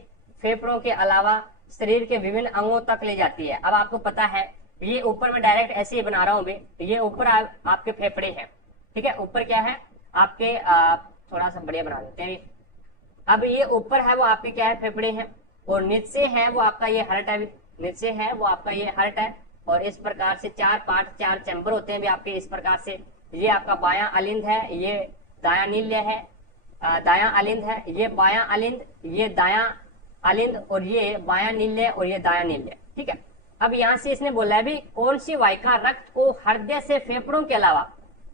फेफड़ों के अलावा शरीर के विभिन्न अंगों तक ले जाती है। अब आपको पता है ये ऊपर में डायरेक्ट ऐसे ही बना रहा हूं भी, ये ऊपर आपके फेफड़े हैं, ठीक है, ऊपर क्या है आपके थोड़ा सा बढ़िया बना देते हैं। अब ये ऊपर है वो आपके क्या है, फेफड़े हैं, और नीचे है वो आपका ये हार्ट है, नीचे है वो आपका ये हार्ट है। और इस प्रकार से 4 पार्ट, 4 चैम्बर होते हैं भी आपके इस प्रकार से। ये आपका बायां अलिंद है, ये दायां नील्य है, दायां अलिंद है, ये बायां अलिंद, ये दायां अलिंद, और ये बायां नील्य और ये दायां नील्य। ठीक है। अब यहाँ से इसने बोला है भी कौन सी वाहिका रक्त को हृदय से फेफड़ों के अलावा,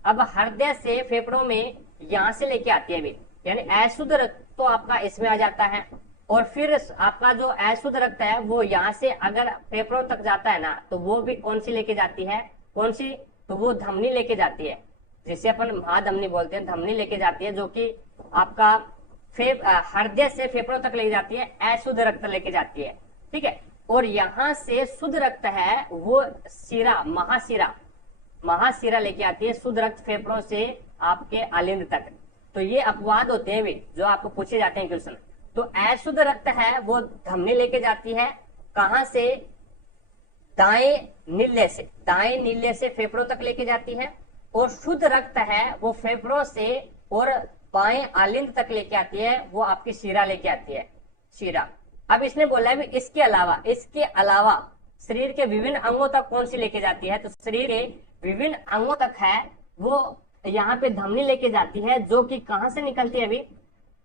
अब हृदय से फेफड़ों में यहाँ से लेके आती है भी, यानी अशुद्ध रक्त तो आपका इसमें आ जाता है, और फिर आपका जो अशुद्ध रक्त है वो यहाँ से अगर फेफड़ों तक जाता है ना, तो वो भी कौन सी लेके जाती है, कौन सी, तो वो धमनी लेके जाती है, जिसे अपन महाधमनी बोलते हैं, धमनी लेके जाती है, जो कि आपका हृदय से फेफड़ों तक लेके जाती है, अशुद्ध रक्त लेके जाती है। ठीक है। और यहाँ से शुद्ध रक्त है वो शिरा, महाशिरा लेके आती है शुद्ध रक्त फेफड़ों से आपके अलिंद तक। तो ये अपवाद होते हैं भी जो आपको पूछे जाते हैं क्वेश्चन। तो अशुद्ध रक्त है वो धमनी लेके जाती है, कहां से, दाएं नील्य से फेफड़ों तक लेके जाती है, और शुद्ध रक्त है वो फेफड़ों से और बाएं अलिंद तक लेके आती है, वो आपकी शिरा लेके आती है, शिरा। अब इसने बोला है इसके अलावा शरीर के विभिन्न अंगों तक कौन सी लेके जाती है, तो शरीर के विभिन्न अंगों तक है वो यहाँ पे धमनी लेके जाती है, जो कि कहां से निकलती है अभी,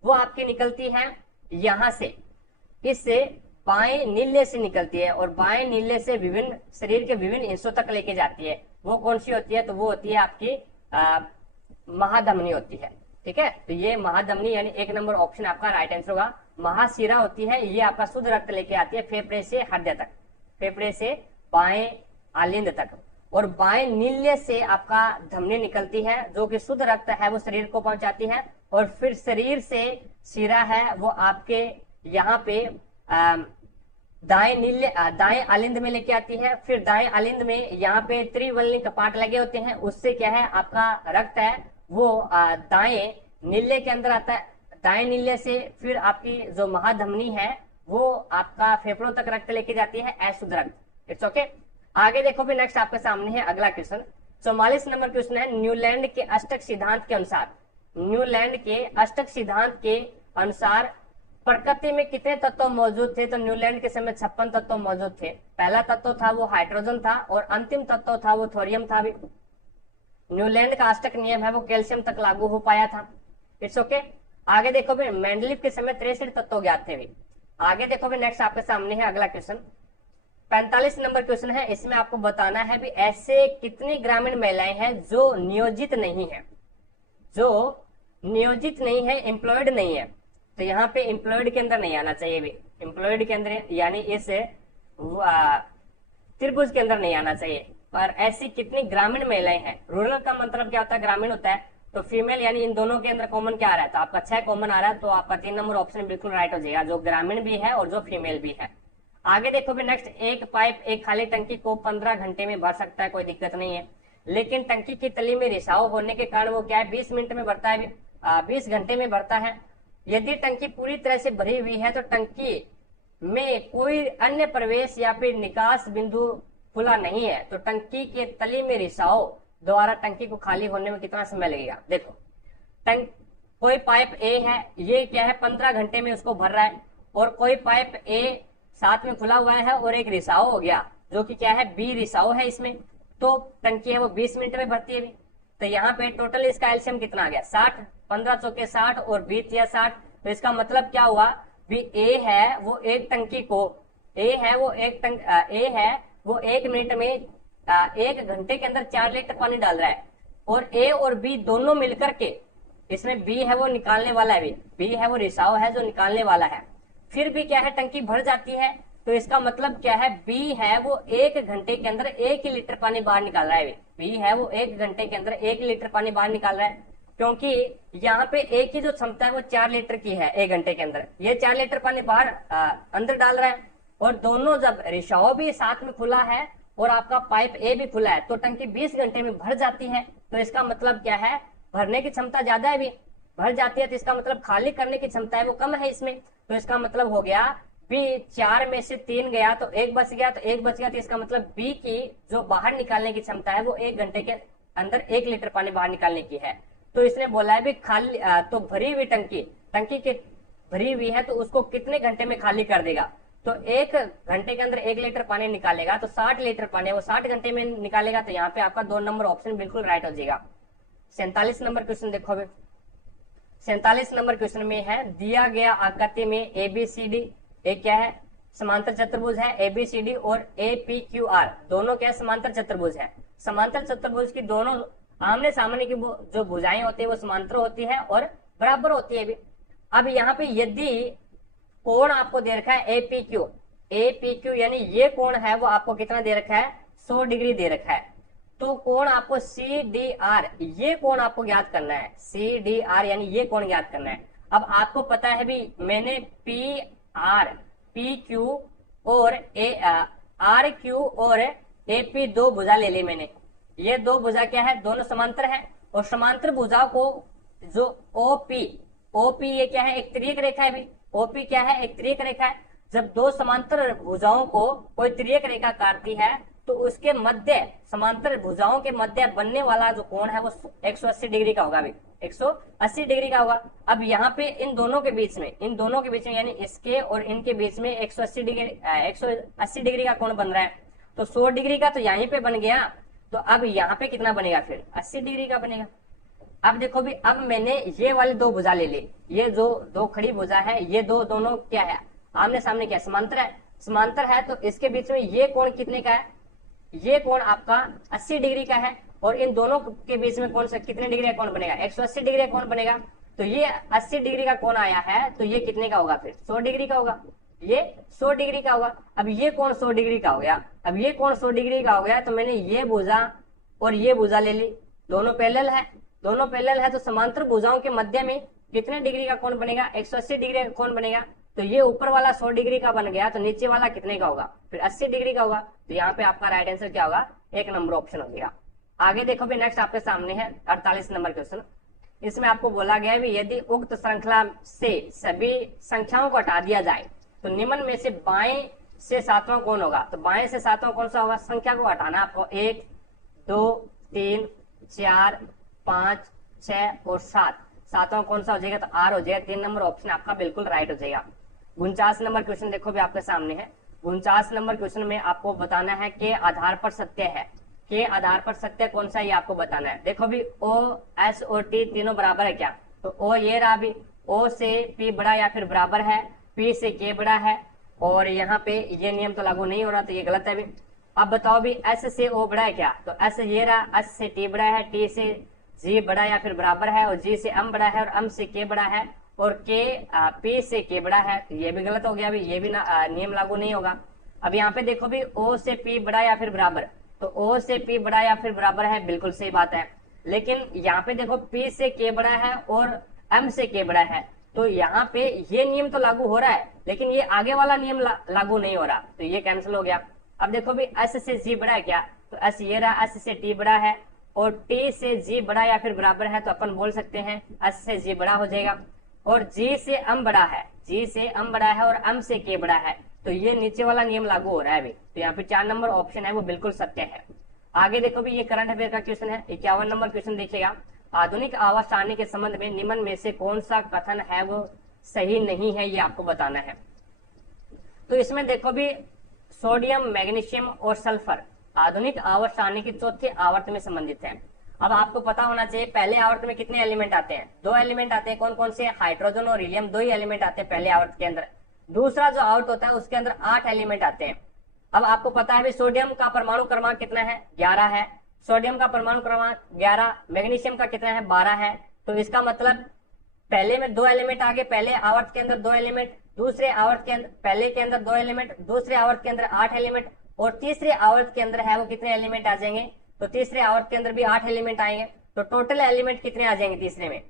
वो आपकी निकलती है यहां से, इससे बाएं नील्य से निकलती है, और बाएं नील्य से विभिन्न शरीर के विभिन्न हिस्सों तक लेके जाती है। वो कौन सी होती है, तो वो होती है आपकी महाधमनी होती है। ठीक है। तो ये महाधमनी यानी 1 नंबर ऑप्शन आपका राइट आंसर होगा। महाशिरा होती है, ये आपका शुद्ध रक्त लेके आती है फेफड़े से हृदय तक, फेफड़े से बाएं अलिंद तक, और बाएं नील्य से आपका धमनी निकलती है, जो कि शुद्ध रक्त है वो शरीर को पहुंचाती है, और फिर शरीर से शिरा है वो आपके यहाँ पे दाएं अलिंद में लेके आती है। फिर दाएं अलिंद में यहाँ पे त्रिवलनी कपाट लगे होते हैं, उससे क्या है आपका रक्त है वो दाएं नील्य के अंदर आता है, दाएं नील्य से फिर आपकी जो महाधमनी है वो आपका फेफड़ों तक रक्त लेके जाती है, अशुद्ध रक्त। It's okay. आगे देखो भी नेक्स्ट आपके सामने है अगला क्वेश्चन। 44 नंबर क्वेश्चन है, न्यूलैंड के अष्टक सिद्धांत के अनुसार, न्यूलैंड के अष्टक सिद्धांत के अनुसार प्रकृति में कितने तत्व मौजूद थे, तो न्यूलैंड के समय 56 तत्व मौजूद थे। पहला तत्व था वो हाइड्रोजन था, और अंतिम तत्व था वो थोरियम था भी। न्यूलैंड का अष्टक नियम है वो कैल्शियम तक लागू हो पाया था। It's okay. आगे देखो भी मेंडलीव के समय 63 तत्व ज्ञात थे भी। आगे देखो भी नेक्स्ट आपके सामने है अगला क्वेश्चन। 45 नंबर क्वेश्चन है, इसमें आपको बताना है भी ऐसे कितनी ग्रामीण महिलाएं हैं जो नियोजित नहीं है, एम्प्लॉयड नहीं है। तो यहाँ पे एम्प्लॉयड के अंदर नहीं आना चाहिए भी, एम्प्लॉयड के अंदर यानी इस त्रिभुज के अंदर नहीं आना चाहिए। पर ऐसी कितनी ग्रामीण महिलाएं हैं, रूरल का मतलब क्या होता है, ग्रामीण होता है, तो फीमेल यानी इन दोनों के अंदर कॉमन क्या आ रहा है, तो आपका 6 कॉमन आ रहा है, तो आपका 3 नंबर ऑप्शन बिल्कुल राइट हो जाएगा, जो ग्रामीण भी है और जो फीमेल भी है। आगे देखो भी नेक्स्ट, एक पाइप एक खाली टंकी को 15 घंटे में भर सकता है, कोई दिक्कत नहीं है, लेकिन टंकी की तली में रिसाव होने के कारण वो क्या है 20 मिनट में भरता है, 20 घंटे में भरता है। यदि टंकी पूरी तरह से भरी हुई है तो टंकी में कोई अन्य प्रवेश या फिर निकास बिंदु खुला नहीं है, तो टंकी के तली में रिसाव द्वारा टंकी को खाली होने में कितना समय लगेगा। देखो कोई पाइप ए है, ये क्या है 15 घंटे में उसको भर रहा है, और कोई पाइप ए साथ में खुला हुआ है और एक रिसाव हो गया जो कि क्या है बी रिसाव है इसमें, तो टंकी है वो 20 मिनट में भरती है भी। तो यहाँ पे टोटल इसका एलसीएम कितना आ गया 60, 15 चौके 60 और 20 या 60, तो इसका मतलब क्या हुआ भी ए है वो एक टंकी को ए है वो 1 मिनट में 1 घंटे के अंदर 4 लीटर पानी डाल रहा है, और ए और बी दोनों मिलकर के, इसमें बी है वो निकालने वाला है, बी है वो रिसाव है जो निकालने वाला है, फिर भी क्या है टंकी भर जाती है, तो इसका मतलब क्या है बी है वो 1 घंटे के अंदर 1 लीटर पानी बाहर निकाल रहा है, बी है वो 1 घंटे के अंदर 1 लीटर पानी बाहर निकाल रहा है, क्योंकि यहाँ पे ए की जो क्षमता है वो 4 लीटर की है 1 घंटे के अंदर, ये 4 लीटर पानी बाहर अंदर डाल रहा है, और दोनों जब रिसाव भी साथ में खुला है और आपका पाइप ए भी खुला है, तो टंकी 20 घंटे में भर जाती है। तो इसका मतलब क्या है भरने की क्षमता ज्यादा है, भी भर जाती है, तो इसका मतलब खाली करने की क्षमता है वो कम है इसमें, तो इसका मतलब हो गया बी 4 में से 3 गया तो 1 बच गया, तो 1 बच गया, तो इसका मतलब बी की जो बाहर निकालने की क्षमता है वो 1 घंटे के अंदर 1 लीटर पानी बाहर निकालने की है। तो इसने बोला है भी खाली तो भरी हुई टंकी के भरी हुई है तो उसको कितने घंटे में खाली कर देगा। तो 1 घंटे के अंदर 1 लीटर पानी निकालेगा, तो 60 लीटर पानी है वो 60 घंटे में निकालेगा। तो यहाँ पे आपका 2 नंबर ऑप्शन बिल्कुल राइट हो जाएगा। 47 नंबर क्वेश्चन देखो अभी। 47 नंबर क्वेश्चन में है दिया गया आकृति में ABCD एक क्या है, समांतर चतुर्भुज है। ABCD और APQR दोनों क्या है, समांतर चतुर्भुज है। समांतर चतुर्भुज की दोनों आमने सामने की जो भुजाएं होती है वो समांतर होती है और बराबर होती है भी। अब यहाँ पे यदि कोण आपको दे रखा है APQ यानी ये कोण है वो आपको कितना दे रखा है, 100 डिग्री दे रखा है। तो कोण आपको CDR ये कोण आपको ज्ञात करना है, CDR यानी ये कोण ज्ञात करना है। अब आपको पता है भी मैंने PR PQ और RQ और AP दो भुजा ले ली मैंने। ये दो भुजा क्या है, दोनों समांतर है और समांतर भुजा को जो OP ये क्या है, एक तिर्यक रेखा है भी। OP क्या है, एक तिर्यक रेखा है। जब दो समांतर भुजाओं को कोई तिर्यक रेखा काटती है तो उसके मध्य, समांतर भुजाओं के मध्य बनने वाला जो कोण है वो 180 डिग्री का होगा भी, 180 डिग्री का होगा। अब यहाँ पे इन दोनों के बीच में यानी इसके और इनके बीच में 180 डिग्री का कोण बन रहा है। तो 100 डिग्री का तो यहीं पे बन गया, तो अब यहाँ पे कितना बनेगा फिर, 80 डिग्री का बनेगा। अब देखो भी, अब मैंने ये वाली दो भुजा ले ली, ये जो दो खड़ी भुजा है ये दोनों क्या है, आमने सामने क्या है, समांतर है। तो इसके बीच में ये कोण कितने का है, ये कोण आपका 80 डिग्री का है। और इन दोनों के बीच में कौन सा कितने डिग्री का कोण बनेगा, 180 डिग्री का कोण बनेगा। तो ये 80 डिग्री का कोण आया है तो ये कितने का होगा फिर, 100 डिग्री का होगा। ये 100 डिग्री का होगा। अब ये कोण 100 डिग्री का हो गया। अब ये कोण 100 डिग्री का हो गया तो मैंने ये भुजा और ये भुजा ले ली, दोनों पैरेलल है। तो समांतर भुजाओं के मध्य में कितने डिग्री का कोण बनेगा, 180 डिग्री का कोण बनेगा। तो ये ऊपर वाला 100 डिग्री का बन गया तो नीचे वाला कितने का होगा, फिर 80 डिग्री का होगा। तो यहाँ पे आपका राइट आंसर क्या होगा, 1 नंबर ऑप्शन हो गया। आगे देखो भी, नेक्स्ट आपके सामने है 48 नंबर क्वेश्चन। इसमें आपको बोला गया है यदि उक्त श्रृंखला से सभी संख्याओं को हटा दिया जाए तो निम्न में से बाएं से सातवां कौन होगा। तो बाएं से सातवां कौन सा होगा, संख्या को हटाना आपको, 1 2 3 4 5 6 और 7, सातवां कौन सा हो जाएगा, तो R हो जाएगा। 3 नंबर ऑप्शन आपका बिल्कुल राइट हो जाएगा। 49 नंबर क्वेश्चन देखो भी आपके सामने है। 49 नंबर क्वेश्चन में आपको बताना है के आधार पर सत्य है, के आधार पर सत्य कौन सा, ये आपको बताना है। देखो भी O S और T तीनों बराबर है क्या, तो O ये रहा भी, O से P बड़ा या फिर बराबर है, P से K बड़ा है। और यहाँ पे ये नियम तो लागू नहीं हो रहा तो ये गलत है भी। अब बताओ भी S से O बड़ा है क्या, तो S ये रहा, S से T बड़ा है, T से G बड़ा या फिर बराबर है, और G से M बड़ा है, और M से K बड़ा है, और P से K बड़ा है। तो ये भी गलत हो गया भी, ये भी नियम लागू नहीं होगा। अब यहाँ पे देखो भी, O से P बड़ा या फिर बराबर, तो O से P बड़ा या फिर बराबर है, बिल्कुल सही बात है। लेकिन यहाँ पे देखो P से K बड़ा है और M से K बड़ा है, तो यहाँ पे ये नियम तो लागू हो रहा है लेकिन ये आगे वाला नियम लागू नहीं हो रहा, तो ये कैंसिल हो गया। अब देखो भी, S से G बड़ा है क्या, तो S ये रहा, S से T बड़ा है और T से G बड़ा या फिर बराबर है, तो अपन बोल सकते हैं S से G बड़ा हो जाएगा। और G से M बड़ा है, G से M बड़ा है और M से K बड़ा है, तो ये नीचे वाला नियम लागू हो रहा है अभी। तो यहाँ पे 4 नंबर ऑप्शन है वो बिल्कुल सत्य है। आगे देखो भी, ये करंट अफेयर का क्वेश्चन है। 51 नंबर क्वेश्चन देखिएगा, आधुनिक आवास सारणी के संबंध में निम्न में से कौन सा कथन है वो सही नहीं है, ये आपको बताना है। तो इसमें देखो भी, सोडियम मैग्नीशियम और सल्फर आधुनिक आवर्त सारणी की चौथे आवर्त में संबंधित है। अब आपको पता होना चाहिए पहले आवर्त में कितने एलिमेंट आते हैं, 2 एलिमेंट आते हैं। कौन कौन से, हाइड्रोजन और हीलियम, 2 ही एलिमेंट आते हैं पहले आवर्त के अंदर। दूसरा जो आवर्त होता है उसके अंदर 8 एलिमेंट आते हैं। अब आपको पता है सोडियम का परमाणु क्रमांक कितना है, 11 है। सोडियम का परमाणु क्रमांक 11, मैग्नीशियम का कितना है, 12 है। तो इसका मतलब पहले में 2 एलिमेंट आगे, पहले आवर्त के अंदर 2 एलिमेंट, दूसरे आवर्त के अंदर, पहले के अंदर 2 एलिमेंट, दूसरे आवर्त के अंदर 8 एलिमेंट, और तीसरे आवर्त के अंदर है वो कितने एलिमेंट आ जाएंगे, तो तीसरे आवर्त के अंदर भी 8 एलिमेंट आएंगे। तो टोटल एलिमेंट कितने आ जाएंगे तीसरे में,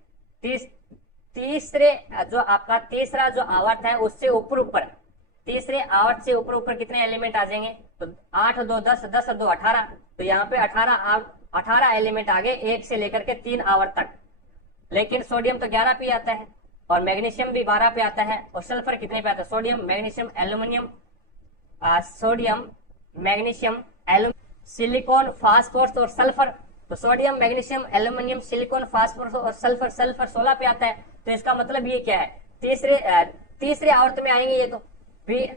तीसरे जो आपका तीसरा जो आवर्त है उससे ऊपर तीसरे आवर्त से ऊपर कितने एलिमेंट आ जाएंगे, तो 8 और 2 10, 10 और 2 18। तो यहाँ पे 18 एलिमेंट आगे, 1 से लेकर के 3 आवर्त तक। लेकिन सोडियम तो 11 पे आता है और मैग्नीशियम भी 12 पे आता है, और सल्फर कितने पे आता है, sodium magnesium aluminium, sodium magnesium aluminium, silicon, phosphorus और सल्फर, तो sodium, magnesium, aluminium, silicon, phosphorus और सल्फर, सल्फर 16 पे आता है। तो इसका मतलब ये क्या है, तीसरे आवर्त में आएंगे ये। तो फिर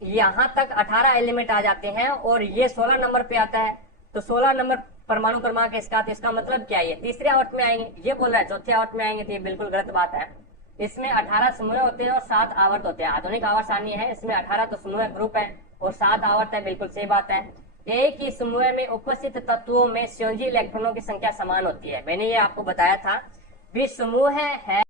यहां तक 18 एलिमेंट आ जाते हैं और ये 16 नंबर पे आता है। तो 16 नंबर परमाणु क्रमांक इसका, तो इसका मतलब क्या है, ये तीसरे आवर्त में आएंगे। ये बोल रहा है चौथे आवर्त में आएंगे, तो ये बिल्कुल गलत बात है। इसमें 18 समूह होते हैं और 7 आवर्त होते हैं। आधुनिक आवर्त सारणी है, इसमें 18 तो समूह ग्रुप है और 7 आवर्त है, बिल्कुल सही बात है। एक ही समूह में उपस्थित तत्वों में संयोजी इलेक्ट्रॉनों की संख्या समान होती है। मैंने ये आपको बताया था। भी समूह है